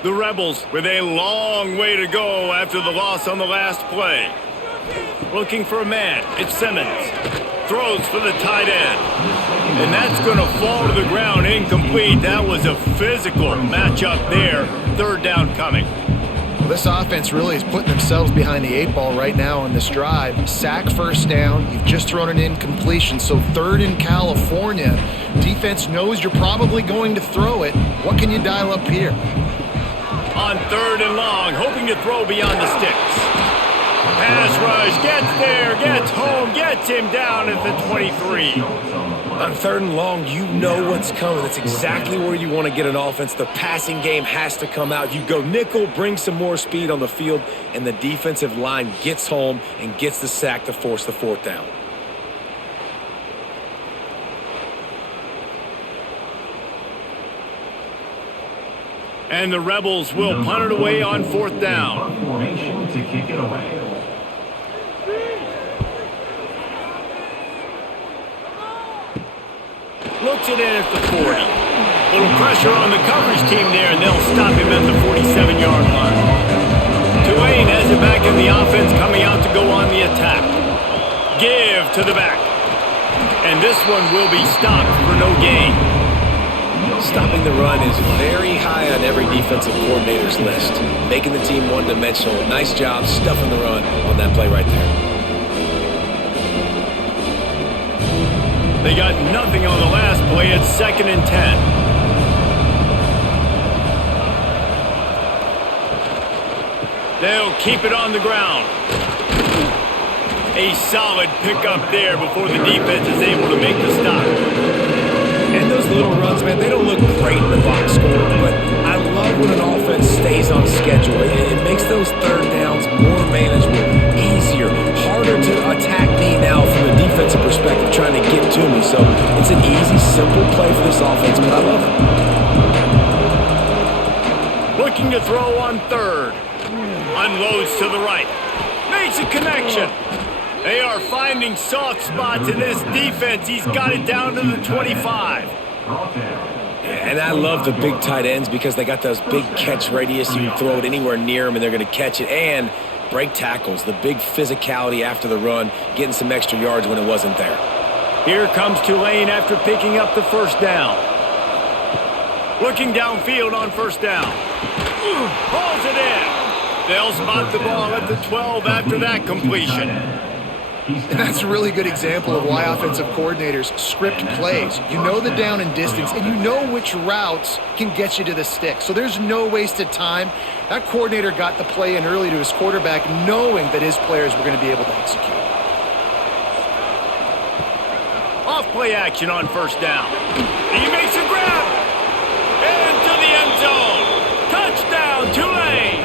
The Rebels with a long way to go after the loss on the last play. Looking for a man, it's Simmons. Throws for the tight end. And that's going to fall to the ground incomplete. That was a physical matchup there. Third down coming. Well, this offense really is putting themselves behind the 8 ball right now on this drive. Sack first down. You've just thrown an incompletion, so third in California. Defense knows you're probably going to throw it. What can you dial up here? On third and long, hoping to throw beyond the sticks. Pass rush, gets there, gets home, gets him down at the 23. On third and long, you know what's coming. That's exactly where you want to get an offense. The passing game has to come out. You go nickel, bring some more speed on the field, and the defensive line gets home and gets the sack to force the fourth down. And the Rebels will punt it away on fourth down. Formation to kick it away. Looks it in at the 40. Little pressure on the coverage team there, and they'll stop him at the 47-yard line. Tulane has it back in the offense, coming out to go on the attack. Give to the back. And this one will be stopped for no gain. Stopping the run is very high on every defensive coordinator's list. Making the team one-dimensional. Nice job stuffing the run on that play right there. They got nothing on the last play. It's 2nd and 10. They'll keep it on the ground. A solid pickup there before the defense is able to make the stop. And those little runs, man, they don't look great in the box score, but I love when an offense stays on schedule. It makes those third downs more manageable, easier, harder to attack me now from a defensive perspective trying to get to me. So it's an easy, simple play for this offense, but I love it. Looking to throw on third. Unloads to the right. Makes a connection. They are finding soft spots in this defense. He's got it down to the 25. And I love the big tight ends because they got those big catch radius. You can throw it anywhere near them, and they're going to catch it. And break tackles, the big physicality after the run, getting some extra yards when it wasn't there. Here comes Tulane after picking up the first down. Looking downfield on first down. Pulls it in. They'll spot the ball at the 12 after that completion. And that's a really good example of why offensive coordinators script plays. You know the down and distance, and you know which routes can get you to the stick. So there's no wasted time. That coordinator got the play in early to his quarterback, knowing that his players were going to be able to execute. Off play action on first down. He makes a grab. Into the end zone. Touchdown, Tulane.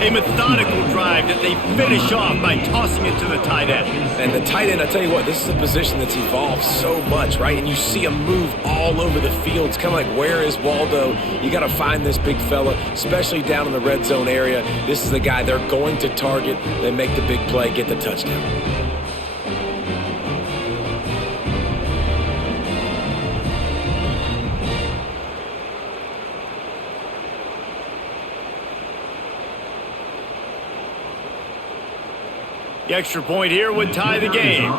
A methodical drive that they finish off by tossing it to the tight end. And the tight end, I tell you what, this is a position that's evolved so much, right? And you see him move all over the field. It's kind of like, where is Waldo? You got to find this big fella, especially down in the red zone area. This is the guy they're going to target. They make the big play, get the touchdown. The extra point here would tie the game.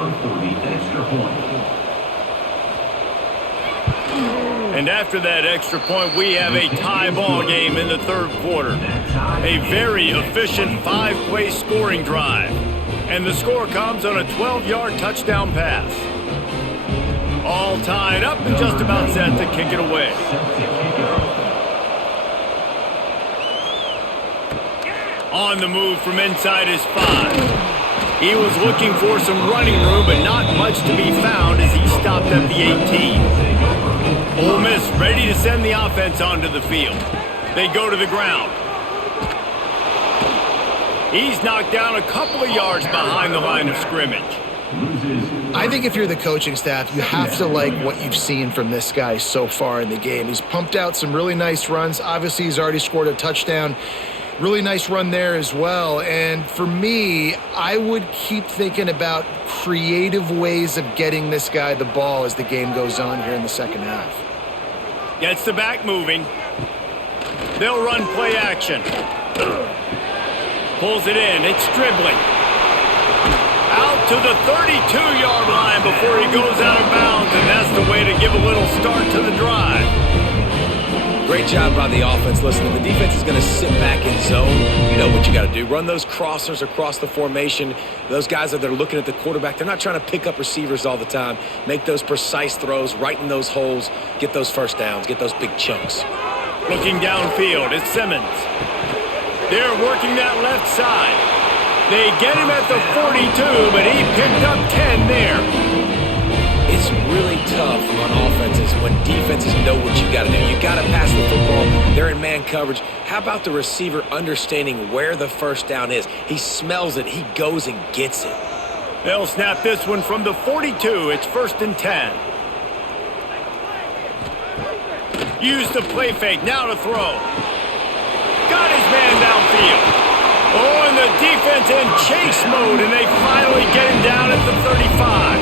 And after that extra point, we have a tie ball game in the third quarter. A very efficient 5-play scoring drive. And the score comes on a 12-yard touchdown pass. All tied up and just about set to kick it away. On the move from inside his 5. He was looking for some running room, but not much to be found as he stopped at the 18. Ole Miss ready to send the offense onto the field. They go to the ground. He's knocked down a couple of yards behind the line of scrimmage. I think if you're the coaching staff, you have to like what you've seen from this guy so far in the game. He's pumped out some really nice runs. Obviously, he's already scored a touchdown. Really nice run there as well. And for me, I would keep thinking about creative ways of getting this guy the ball as the game goes on here in the second half. Gets the back moving. They'll run play action. Pulls it in. It's dribbling. Out to the 32-yard line before he goes out of bounds, and that's the way to give a little start to the drive. Great job by the offense. Listen, if the defense is going to sit back in zone, you know what you got to do. Run those crossers across the formation. Those guys that are looking at the quarterback, they're not trying to pick up receivers all the time. Make those precise throws, right in those holes, get those first downs, get those big chunks. Looking downfield, it's Simmons. They're working that left side. They get him at the 42, but he picked up 10 there. It's really tough on offenses when defenses know what you got to do. You got to pass the football. They're in man coverage. How about the receiver understanding where the first down is? He smells it. He goes and gets it. They'll snap this one from the 42. It's 1st and 10. Use the play fake. Now to throw. Got his man downfield. Oh, and the defense in chase mode, and they finally get him down at the 35.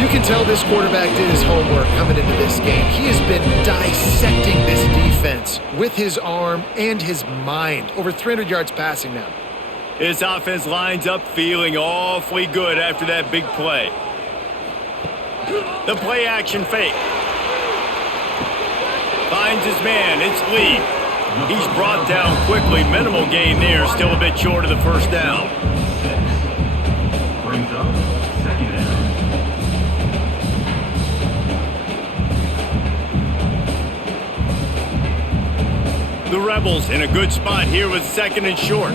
You can tell this quarterback did his homework coming into this game. He has been dissecting this defense with his arm and his mind. Over 300 yards passing now. This offense lines up feeling awfully good after that big play. The play action fake. Finds his man. It's Lee. He's brought down quickly. Minimal gain there. Still a bit short of the first down. Brings up 2nd down. The Rebels in a good spot here with 2nd and short.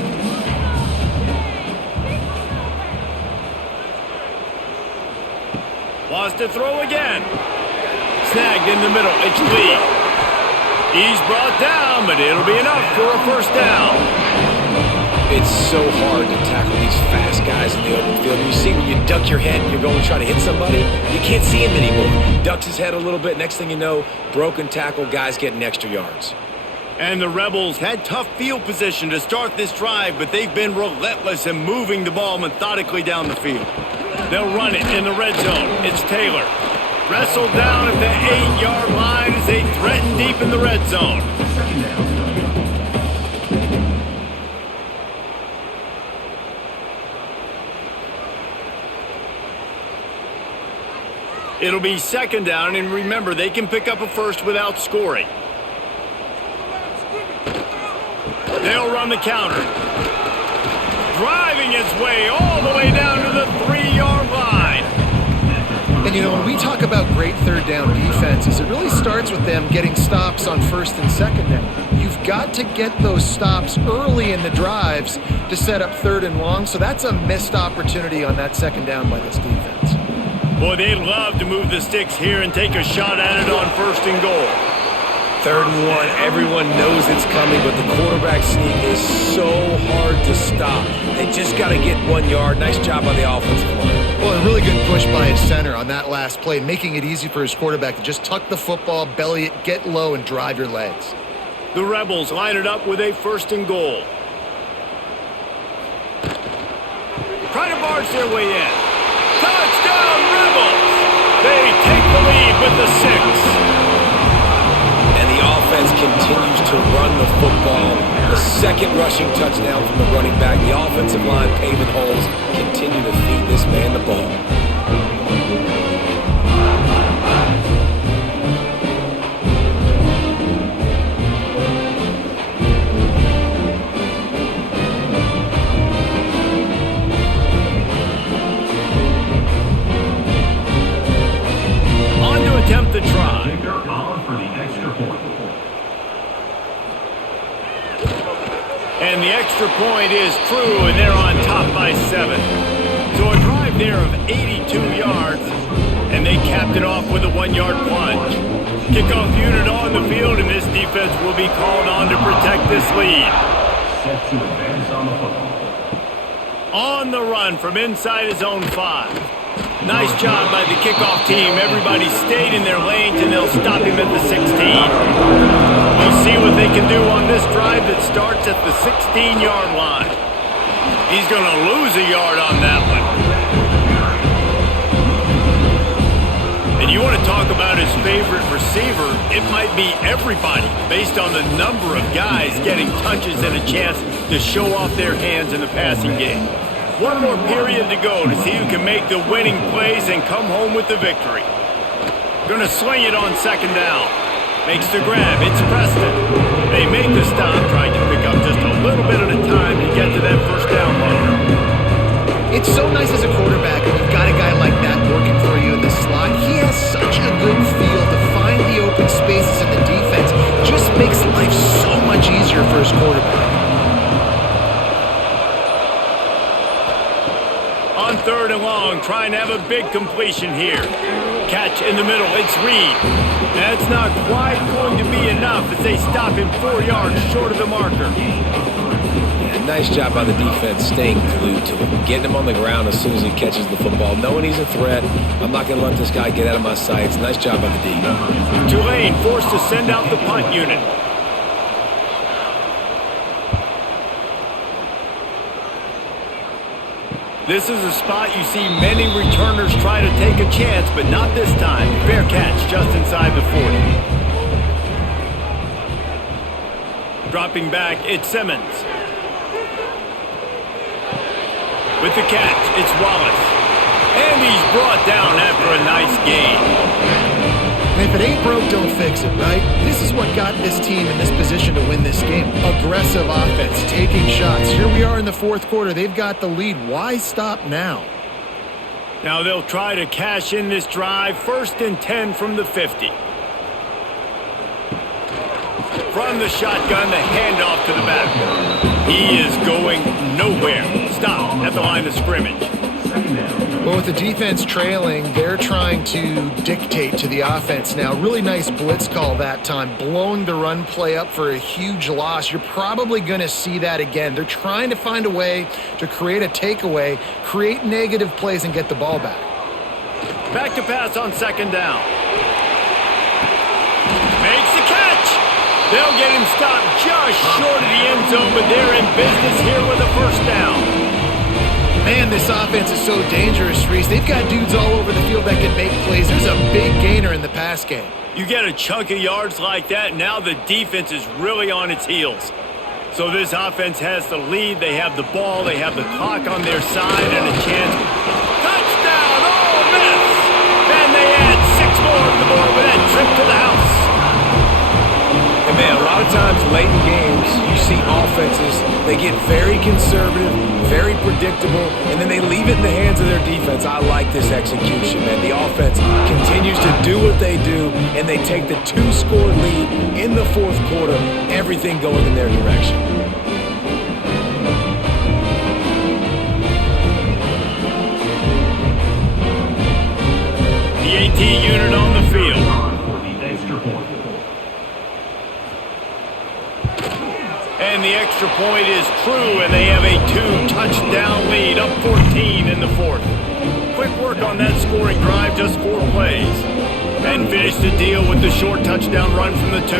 Lost to throw again. Snagged in the middle. It's Lee. He's brought down, but it'll be enough for a first down. It's so hard to tackle these fast guys in the open field. You see when you duck your head and you're going to try to hit somebody, you can't see him anymore. Ducks his head a little bit. Next thing you know, broken tackle, guys getting extra yards. And the Rebels had tough field position to start this drive, but they've been relentless in moving the ball methodically down the field. They'll run it in the red zone. It's Taylor. Wrestled down at the 8-yard line as they threaten deep in the red zone. It'll be 2nd down, and remember, they can pick up a first without scoring. They'll run the counter. Driving its way all the way down to the 3-yard line. And, you know, when we talk about great third down defenses, it really starts with them getting stops on 1st and 2nd down. You've got to get those stops early in the drives to set up 3rd and long, so that's a missed opportunity on that 2nd down by this defense. Boy, they'd love to move the sticks here and take a shot at it on 1st and goal. 3rd and 1, everyone knows it's coming, but the quarterback sneak is so hard to stop. They just got to get 1 yard. Nice job by the offensive line. Well, a really good push by his center on that last play, making it easy for his quarterback to just tuck the football, belly it, get low, and drive your legs. The Rebels line it up with a 1st and goal. Try to barge their way in. Touchdown, Rebels! They take the lead with the 6. Offense continues to run the football. The 2nd rushing touchdown from the running back. The offensive line paving holes. Continue to feed this man the ball. On to attempt the try. Kicker on for the extra point. And the extra point is true, and they're on top by 7. So a drive there of 82 yards, and they capped it off with a 1-yard plunge. Kickoff unit on the field, and this defense will be called on to protect this lead. Set to advance on the football. On the run from inside his own 5. Nice job by the kickoff team. Everybody stayed in their lanes, and they'll stop him at the 16. We'll see what they can do on this drive that starts at the 16-yard line. He's going to lose a yard on that one. And you want to talk about his favorite receiver, it might be everybody based on the number of guys getting touches and a chance to show off their hands in the passing game. One more period to go to see who can make the winning plays and come home with the victory. Gonna sling it on second down. Makes the grab. It's Preston. They make the stop, trying to pick up just a little bit at a time to get to that first down marker. It's so nice as a quarterback when you've got a guy like that working for you in the slot. He has such a good feel to find the open spaces in the defense. Just makes life so much easier for his quarterback. On third and long, trying to have a big completion here. Catch in the middle, it's Reed. That's not quite going to be enough as they stop him 4 yards short of the marker. Yeah, nice job by the defense staying glued to him, getting him on the ground as soon as he catches the football, knowing he's a threat. I'm not going to let this guy get out of my sights. Nice job by the D. Tulane forced to send out the punt unit. This is a spot you see many returners try to take a chance, but not this time. Fair catch just inside the 40. Dropping back, it's Simmons. With the catch, it's Wallace. And he's brought down after a nice gain. And if it ain't broke, don't fix it, right? This is what got this team in this position to win this game. Aggressive offense, taking shots. Here we are in the fourth quarter. They've got the lead. Why stop now? Now they'll try to cash in this drive. 1st and 10 from the 50. From the shotgun, the handoff to the back. He is going nowhere. Stop at the line of scrimmage. Well, with the defense trailing, they're trying to dictate to the offense now. Really nice blitz call that time, blowing the run play up for a huge loss. You're probably going to see that again. They're trying to find a way to create a takeaway, create negative plays, and get the ball back. Back to pass on second down. Makes the catch. They'll get him stopped just short of the end zone, but they're in business here with a first down. Man, this offense is so dangerous, Reese. They've got dudes all over the field that can make plays. There's a big gainer in the pass game. You get a chunk of yards like that, now the defense is really on its heels. So this offense has the lead. They have the ball. They have the clock on their side and a chance. Touchdown, Ole Miss! And they add 6 more to the board with that trip to the house. And man, a lot of times late in games, you see offenses, they get very conservative, very predictable, and then they leave it in the hands of their defense. I like this execution, man. The offense continues to do what they do, and they take the 2-score lead in the fourth quarter, everything going in their direction. The AT unit on the field. For the extra point. And the extra point is true, and they have a 2-touchdown lead, up 14 in the fourth. Quick work on that scoring drive, just 4 plays. And finish the deal with the short touchdown run from the 2.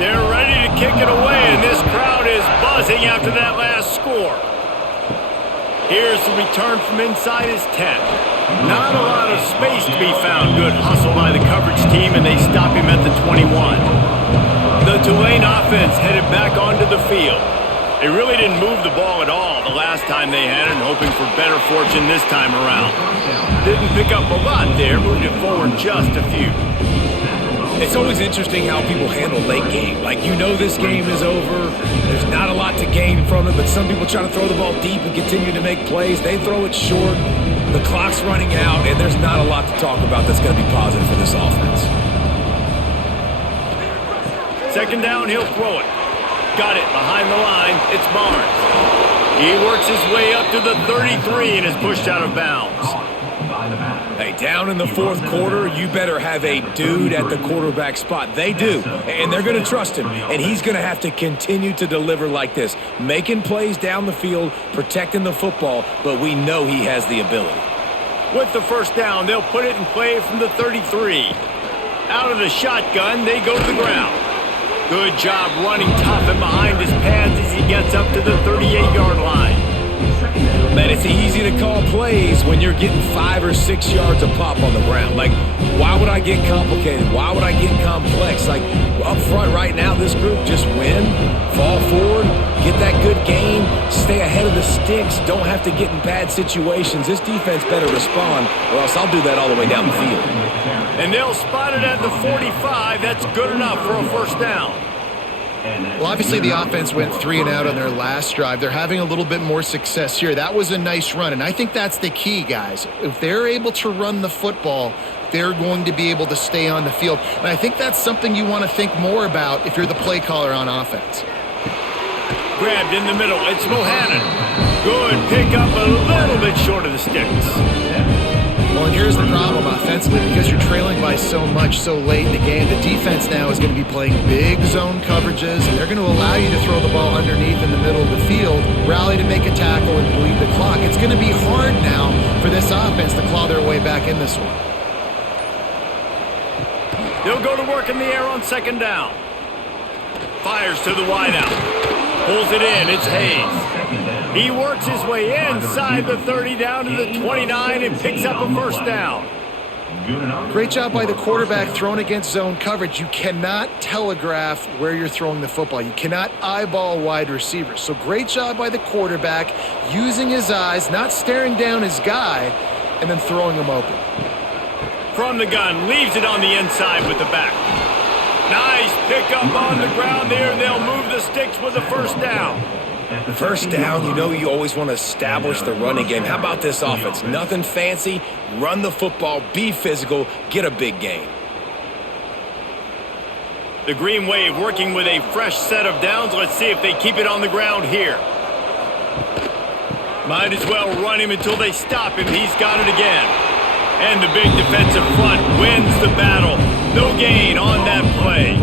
They're ready to kick it away, and this crowd is buzzing after that last score. Here's the return from inside his 10. Not a lot of space to be found. Good hustle by the coverage team, and they stop him at the 21. The Tulane offense headed back onto the field. They really didn't move the ball at all the last time they had it, hoping for better fortune this time around. Didn't pick up a lot there, moved it forward just a few. It's always interesting how people handle late game. Like, you know this game is over. There's not a lot to gain from it, but some people try to throw the ball deep and continue to make plays. They throw it short. The clock's running out, and there's not a lot to talk about that's going to be positive for this offense. Second down, he'll throw it. Got it behind the line. It's Barnes. He works his way up to the 33 and is pushed out of bounds. Hey, down in the fourth quarter, you better have a dude at the quarterback spot. They do, and they're going to trust him, and he's going to have to continue to deliver like this, making plays down the field, protecting the football, but we know he has the ability. With the first down, they'll put it in play from the 33. Out of the shotgun, they go to the ground. Good job running tough and behind his pads as he gets up to the 38-yard line. Man, it's easy to call plays when you're getting 5 or 6 yards a pop on the ground. Like, why would I get complicated? Why would I get complex? Like, up front right now, this group just win, fall forward, get that good game, stay ahead of the sticks, don't have to get in bad situations. This defense better respond, or else I'll do that all the way down the field. And they'll spot it at the 45. That's good enough for a first down. Well, obviously the offense went 3 and out on their last drive. They're having a little bit more success here. That was a nice run, and I think that's the key, guys. If they're able to run the football, they're going to be able to stay on the field. And I think that's something you want to think more about if you're the play caller on offense. Grabbed in the middle. It's Bohannon. Good pickup, a little bit short of the sticks. Well, and here's the problem offensively, because you're trailing by so much so late in the game, the defense now is going to be playing big zone coverages, and they're going to allow you to throw the ball underneath in the middle of the field, rally to make a tackle, and bleed the clock. It's going to be hard now for this offense to claw their way back in this one. They'll go to work in the air on second down. Fires to the wideout. Pulls it in. It's Hayes. He works his way inside the 30 down to the 29 and picks up a first down. Great job by the quarterback throwing against zone coverage. You cannot telegraph where you're throwing the football. You cannot eyeball wide receivers. So great job by the quarterback using his eyes, not staring down his guy, and then throwing him open. From the gun, leaves it on the inside with the back. Nice pickup on the ground there. They'll move the sticks with a first down. First down, you know you always want to establish the running game. How about this offense? Nothing fancy. Run the football, be physical, get a big gain. The Green Wave working with a fresh set of downs. Let's see if they keep it on the ground here. Might as well run him until they stop him. He's got it again. And the big defensive front wins the battle. No gain on that play.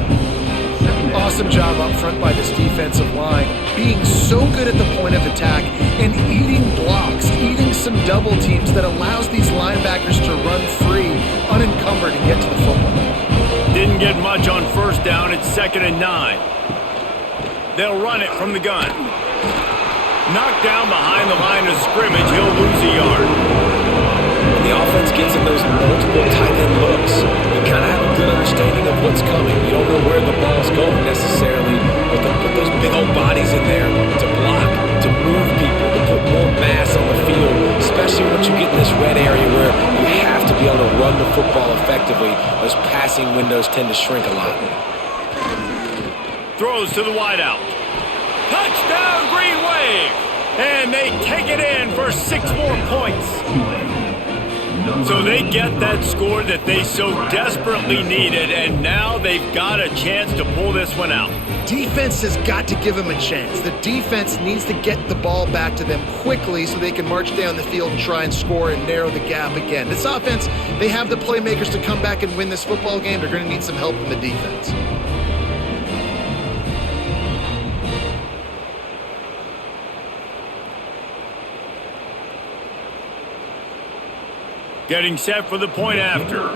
Awesome job up front by this defensive line, being so good at the point of attack and eating blocks, eating some double teams that allows these linebackers to run free, unencumbered, and get to the football. Didn't get much on first down. It's 2nd and 9. They'll run it from the gun. Knocked down behind the line of scrimmage. He'll lose a yard. The offense gets in those multiple tight end looks. You kind of have a good understanding of what's coming. You don't know where the ball's going necessarily, but to put those big old bodies in there to block, to move people, to put more mass on the field, especially once you get in this red area where you have to be able to run the football effectively. Those passing windows tend to shrink a lot. Throws to the wideout. Touchdown, Green Wave! And they take it in for 6 more points. So they get that score that they so desperately needed, and now they've got a chance to pull this one out. Defense has got to give them a chance. The defense needs to get the ball back to them quickly so they can march down the field and try and score and narrow the gap again. This offense, they have the playmakers to come back and win this football game. They're going to need some help from the defense. Getting set for the point after.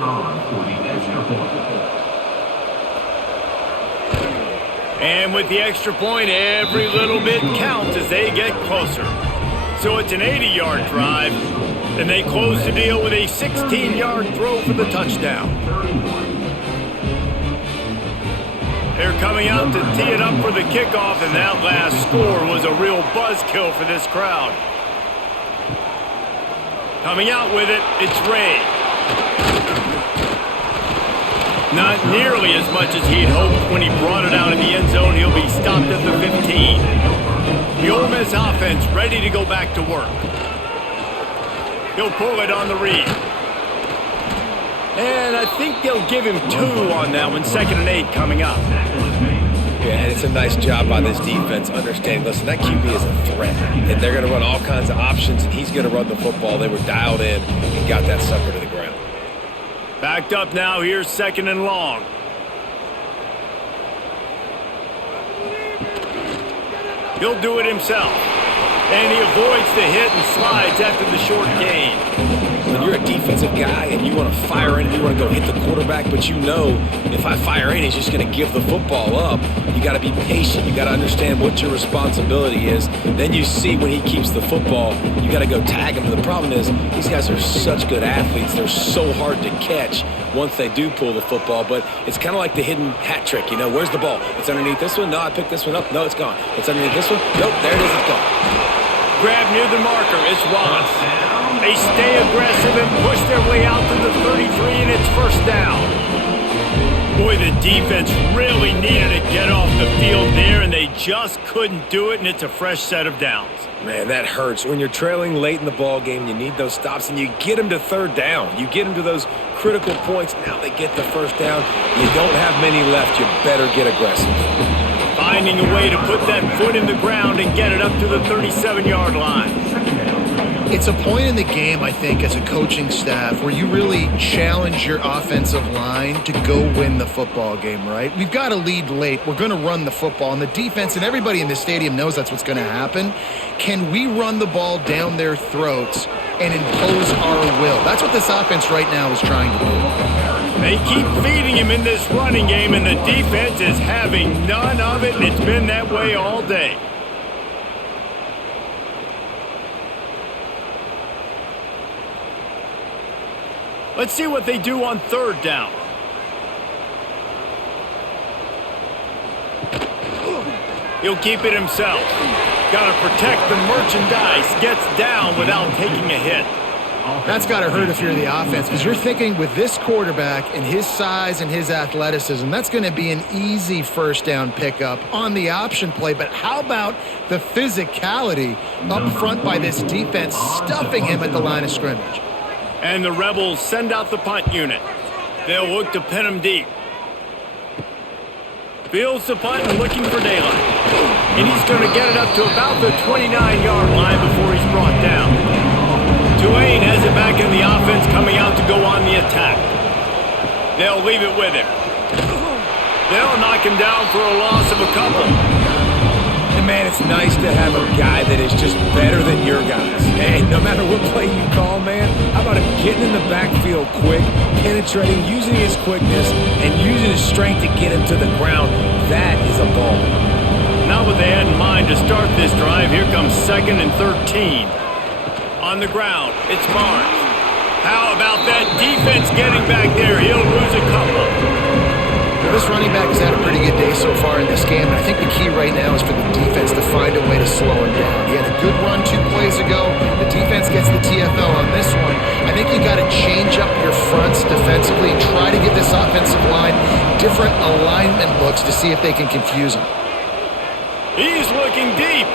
And with the extra point, every little bit counts as they get closer. So it's an 80-yard drive, and they close the deal with a 16-yard throw for the touchdown. They're coming out to tee it up for the kickoff, and that last score was a real buzzkill for this crowd. Coming out with it, it's Ray. Not nearly as much as he'd hoped when he brought it out in the end zone. He'll be stopped at the 15. The Ole Miss offense ready to go back to work. He'll pull it on the read. And I think they'll give him 2 on that one. 2nd and 8 coming up. Yeah, and it's a nice job by this defense understanding, listen, that QB is a threat. And they're going to run all kinds of options, and he's going to run the football. They were dialed in and got that sucker to the ground. Backed up now. Here's 2nd and long. He'll do it himself. And he avoids the hit and slides after the short gain. when you're a defensive guy and you want to fire in, you want to go hit the quarterback, but you know if I fire in, he's just going to give the football up. You got to be patient. You got to understand what your responsibility is. Then you see when he keeps the football, you got to go tag him. The problem is these guys are such good athletes. They're so hard to catch once they do pull the football, but it's kind of like the hidden hat trick. You know, where's the ball? It's underneath this one. No, I picked this one up. No, it's gone. It's underneath this one. Nope, there it is. It's gone. Grab near the marker. It's Wallace. They stay aggressive and push their way out to the 33, and it's first down. Boy, the defense really needed to get off the field there, and they just couldn't do it, and it's a fresh set of downs. Man, that hurts. When you're trailing late in the ball game, you need those stops, and you get them to third down. You get them to those critical points. Now they get the first down. You don't have many left. You better get aggressive. Finding a way to put that foot in the ground and get it up to the 37-yard line. It's a point in the game, I think, as a coaching staff where you really challenge your offensive line to go win the football game, right? We've got to lead late. We're going to run the football. And the defense and everybody in the stadium knows that's what's going to happen. Can we run the ball down their throats and impose our will? That's what this offense right now is trying to do. They keep feeding him in this running game, and the defense is having none of it, and it's been that way all day. Let's see what they do on third down. He'll keep it himself. Got to protect the merchandise. Gets down without taking a hit. That's got to hurt if you're the offense, because you're thinking with this quarterback and his size and his athleticism, that's going to be an easy first down pickup on the option play. But how about the physicality up front by this defense, stuffing him at the line of scrimmage? And the Rebels send out the punt unit. They'll look to pin him deep. Fields the punt and looking for daylight. And he's going to get it up to about the 29-yard line before he's brought down. Tulane has it back in the offense, coming out to go on the attack. They'll leave it with him. They'll knock him down for a loss of a couple. And man, it's nice to have a guy that is just better than your guys. And no matter what play you call, man, how about him getting in the backfield quick, penetrating, using his quickness, and using his strength to get him to the ground. That is a ball. Not what they had in mind to start this drive. Here comes 2nd and 13. On the ground, it's Barnes. How about that defense getting back there? He'll lose a couple. This running back has had a pretty good day so far in this game, and I think the key right now is for the defense to find a way to slow him down. He had a good run 2 plays ago. The defense gets the TFL on this one. I think you got to change up your fronts defensively and try to give this offensive line different alignment looks to see if they can confuse him. He's looking deep.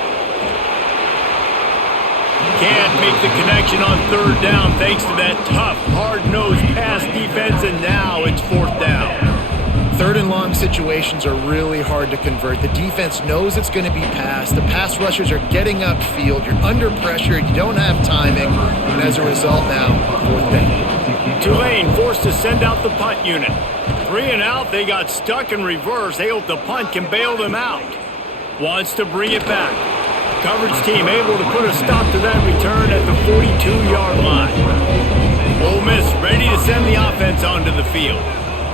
Can't make the connection on third down thanks to that tough, hard-nosed pass defense, and now it's 4th down. 3rd and long situations are really hard to convert. The defense knows it's going to be passed. The pass rushers are getting upfield. You're under pressure. You don't have timing. And as a result now, 4th down. Tulane forced to send out the punt unit. 3 and out, they got stuck in reverse. They hope the punt can bail them out. Wants to bring it back. Coverage team able to put a stop to that return at the 42-yard line. Ole Miss ready to send the offense onto the field.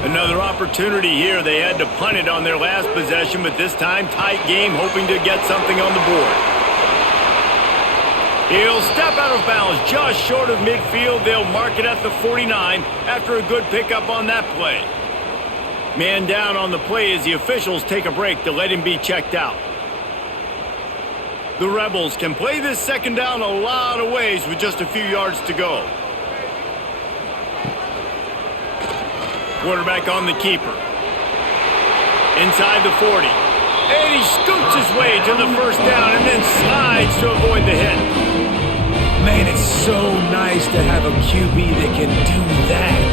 Another opportunity here. They had to punt it on their last possession, but this time tight game, hoping to get something on the board. He'll step out of bounds just short of midfield. They'll mark it at the 49 after a good pickup on that play. Man down on the play as the officials take a break to let him be checked out. The Rebels can play this 2nd down a lot of ways with just a few yards to go. Quarterback on the keeper. Inside the 40. And he scoots his way to the first down and then slides to avoid the hit. Man, it's so nice to have a QB that can do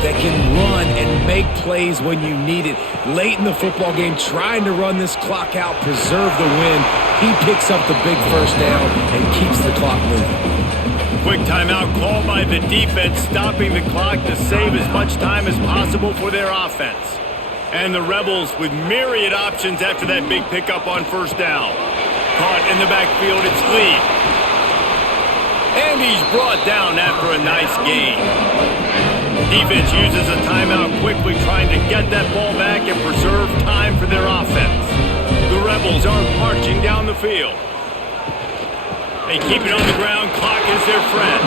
that can run and make plays when you need it. Late in the football game, trying to run this clock out, preserve the win. He picks up the big first down and keeps the clock moving. Quick timeout called by the defense, stopping the clock to save as much time as possible for their offense. And the Rebels with myriad options after that big pickup on first down. Caught in the backfield, it's Lee. And he's brought down after a nice gain. Defense uses a timeout quickly, trying to get that ball back and preserve time for their offense. The Rebels are marching down the field. They keep it on the ground. Clock is their friend.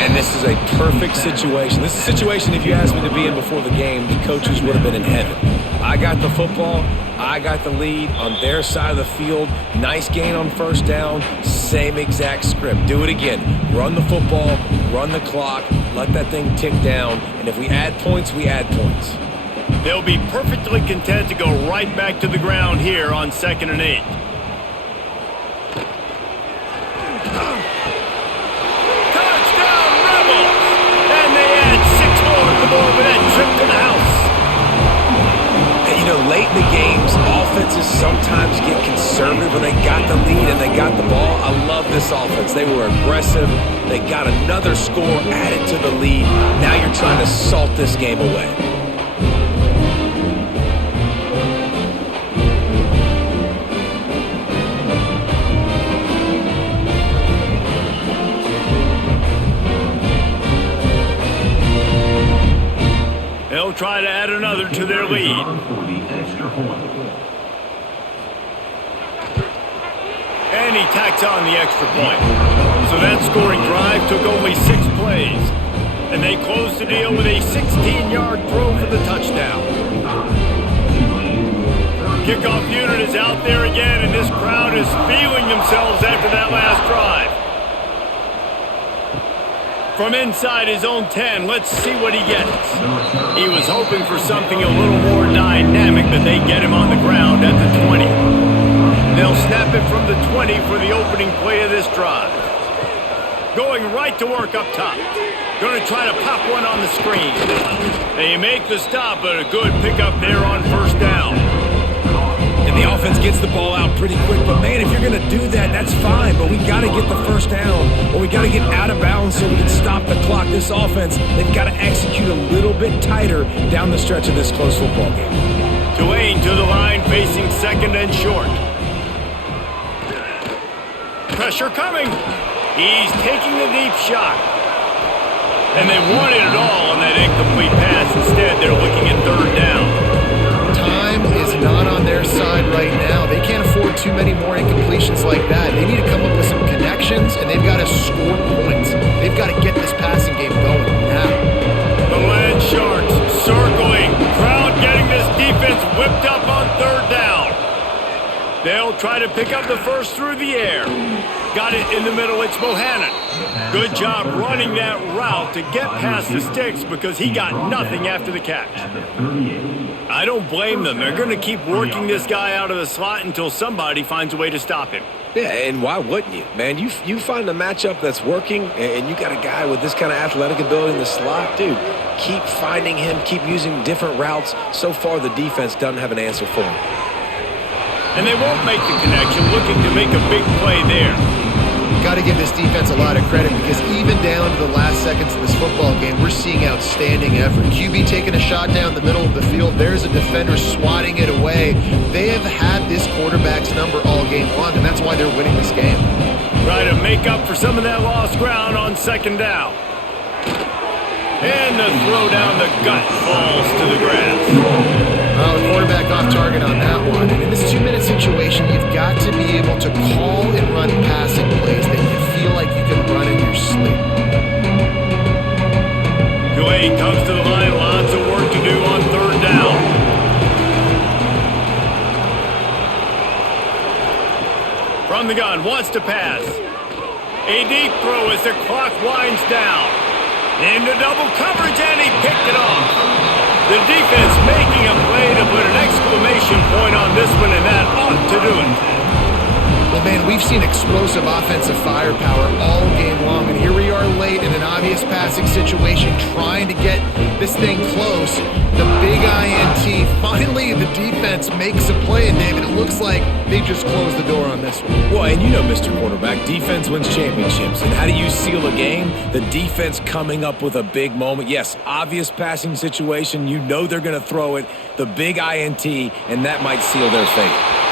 And this is a perfect situation. This is a situation, if you asked me to be in before the game, the coaches would have been in heaven. I got the football. I got the lead on their side of the field. Nice gain on first down. Same exact script. Do it again. Run the football. Run the clock. Let that thing tick down. And if we add points, we add points. They'll be perfectly content to go right back to the ground here on 2nd and 8. Touchdown, Rebels! And they add 6 more to the board with that trip to the house. And, you know, late in the games, offenses sometimes get conservative when they got the lead and they got the ball. I love this offense. They were aggressive. They got another score added to the lead. Now you're trying to salt this game away. They'll try to add another to their lead. And he tacks on the extra point. So that scoring drive took only 6 plays. And they closed the deal with a 16-yard throw for the touchdown. Kickoff unit is out there again, and this crowd is feeling themselves after that last drive. From inside his own 10, let's see what he gets. He was hoping for something a little more dynamic, but they get him on the ground at the 20. They'll snap it from the 20 for the opening play of this drive. Going right to work up top. Going to try to pop one on the screen. They make the stop, but a good pickup there on first down. And the offense gets the ball out pretty quick. But, man, if you're going to do that, that's fine. But we got to get the first down, or we got to get out of bounds so we can stop the clock. This offense, they've got to execute a little bit tighter down the stretch of this close football game. Tulane to the line, facing 2nd and short. Pressure coming. He's taking the deep shot. And they wanted it all on that incomplete pass. Instead, they're looking at 3rd down. Time is not on their side right now. They can't afford too many more incompletions like that. They need to come up with some connections, and they've got to score points. They've got to get this passing game going now. The Land Sharks circling. Crowd getting this defense whipped up on 3rd down. They'll try to pick up the first through the air. Got it in the middle. It's Bohannon. Good job running that route to get past the sticks because he got nothing after the catch. I don't blame them. They're going to keep working this guy out of the slot until somebody finds a way to stop him. Yeah, and why wouldn't you? Man, you find a matchup that's working, and you got a guy with this kind of athletic ability in the slot, dude, keep finding him, keep using different routes. So far, the defense doesn't have an answer for him. And they won't make the connection, looking to make a big play there. Got to give this defense a lot of credit because even down to the last seconds of this football game, we're seeing outstanding effort. QB taking a shot down the middle of the field. There's a defender swatting it away. They have had this quarterback's number all game long, and that's why they're winning this game. Try to make up for some of that lost ground on 2nd down. And the throw down the gut falls to the grass. Well, the quarterback off target on that one. And in this 2-minute situation, you've got to be able to call and run passing plays that you feel like you can run in your sleep. Tulane comes to the line. Lots of work to do on 3rd down. From the gun, wants to pass. A deep throw as the clock winds down. Into double coverage, and he picked it off. The defense making a play to put an exclamation point on this one, and that ought to do it. Well, man, we've seen explosive offensive firepower all game long, and here we are late in an obvious passing situation trying to get this thing close. The big INT, finally the defense makes a play, and David, it looks like they just closed the door on this one. Well, and you know, Mr. Quarterback, defense wins championships. And how do you seal a game? The defense coming up with a big moment. Yes, obvious passing situation. You know they're going to throw it. The big INT, and that might seal their fate.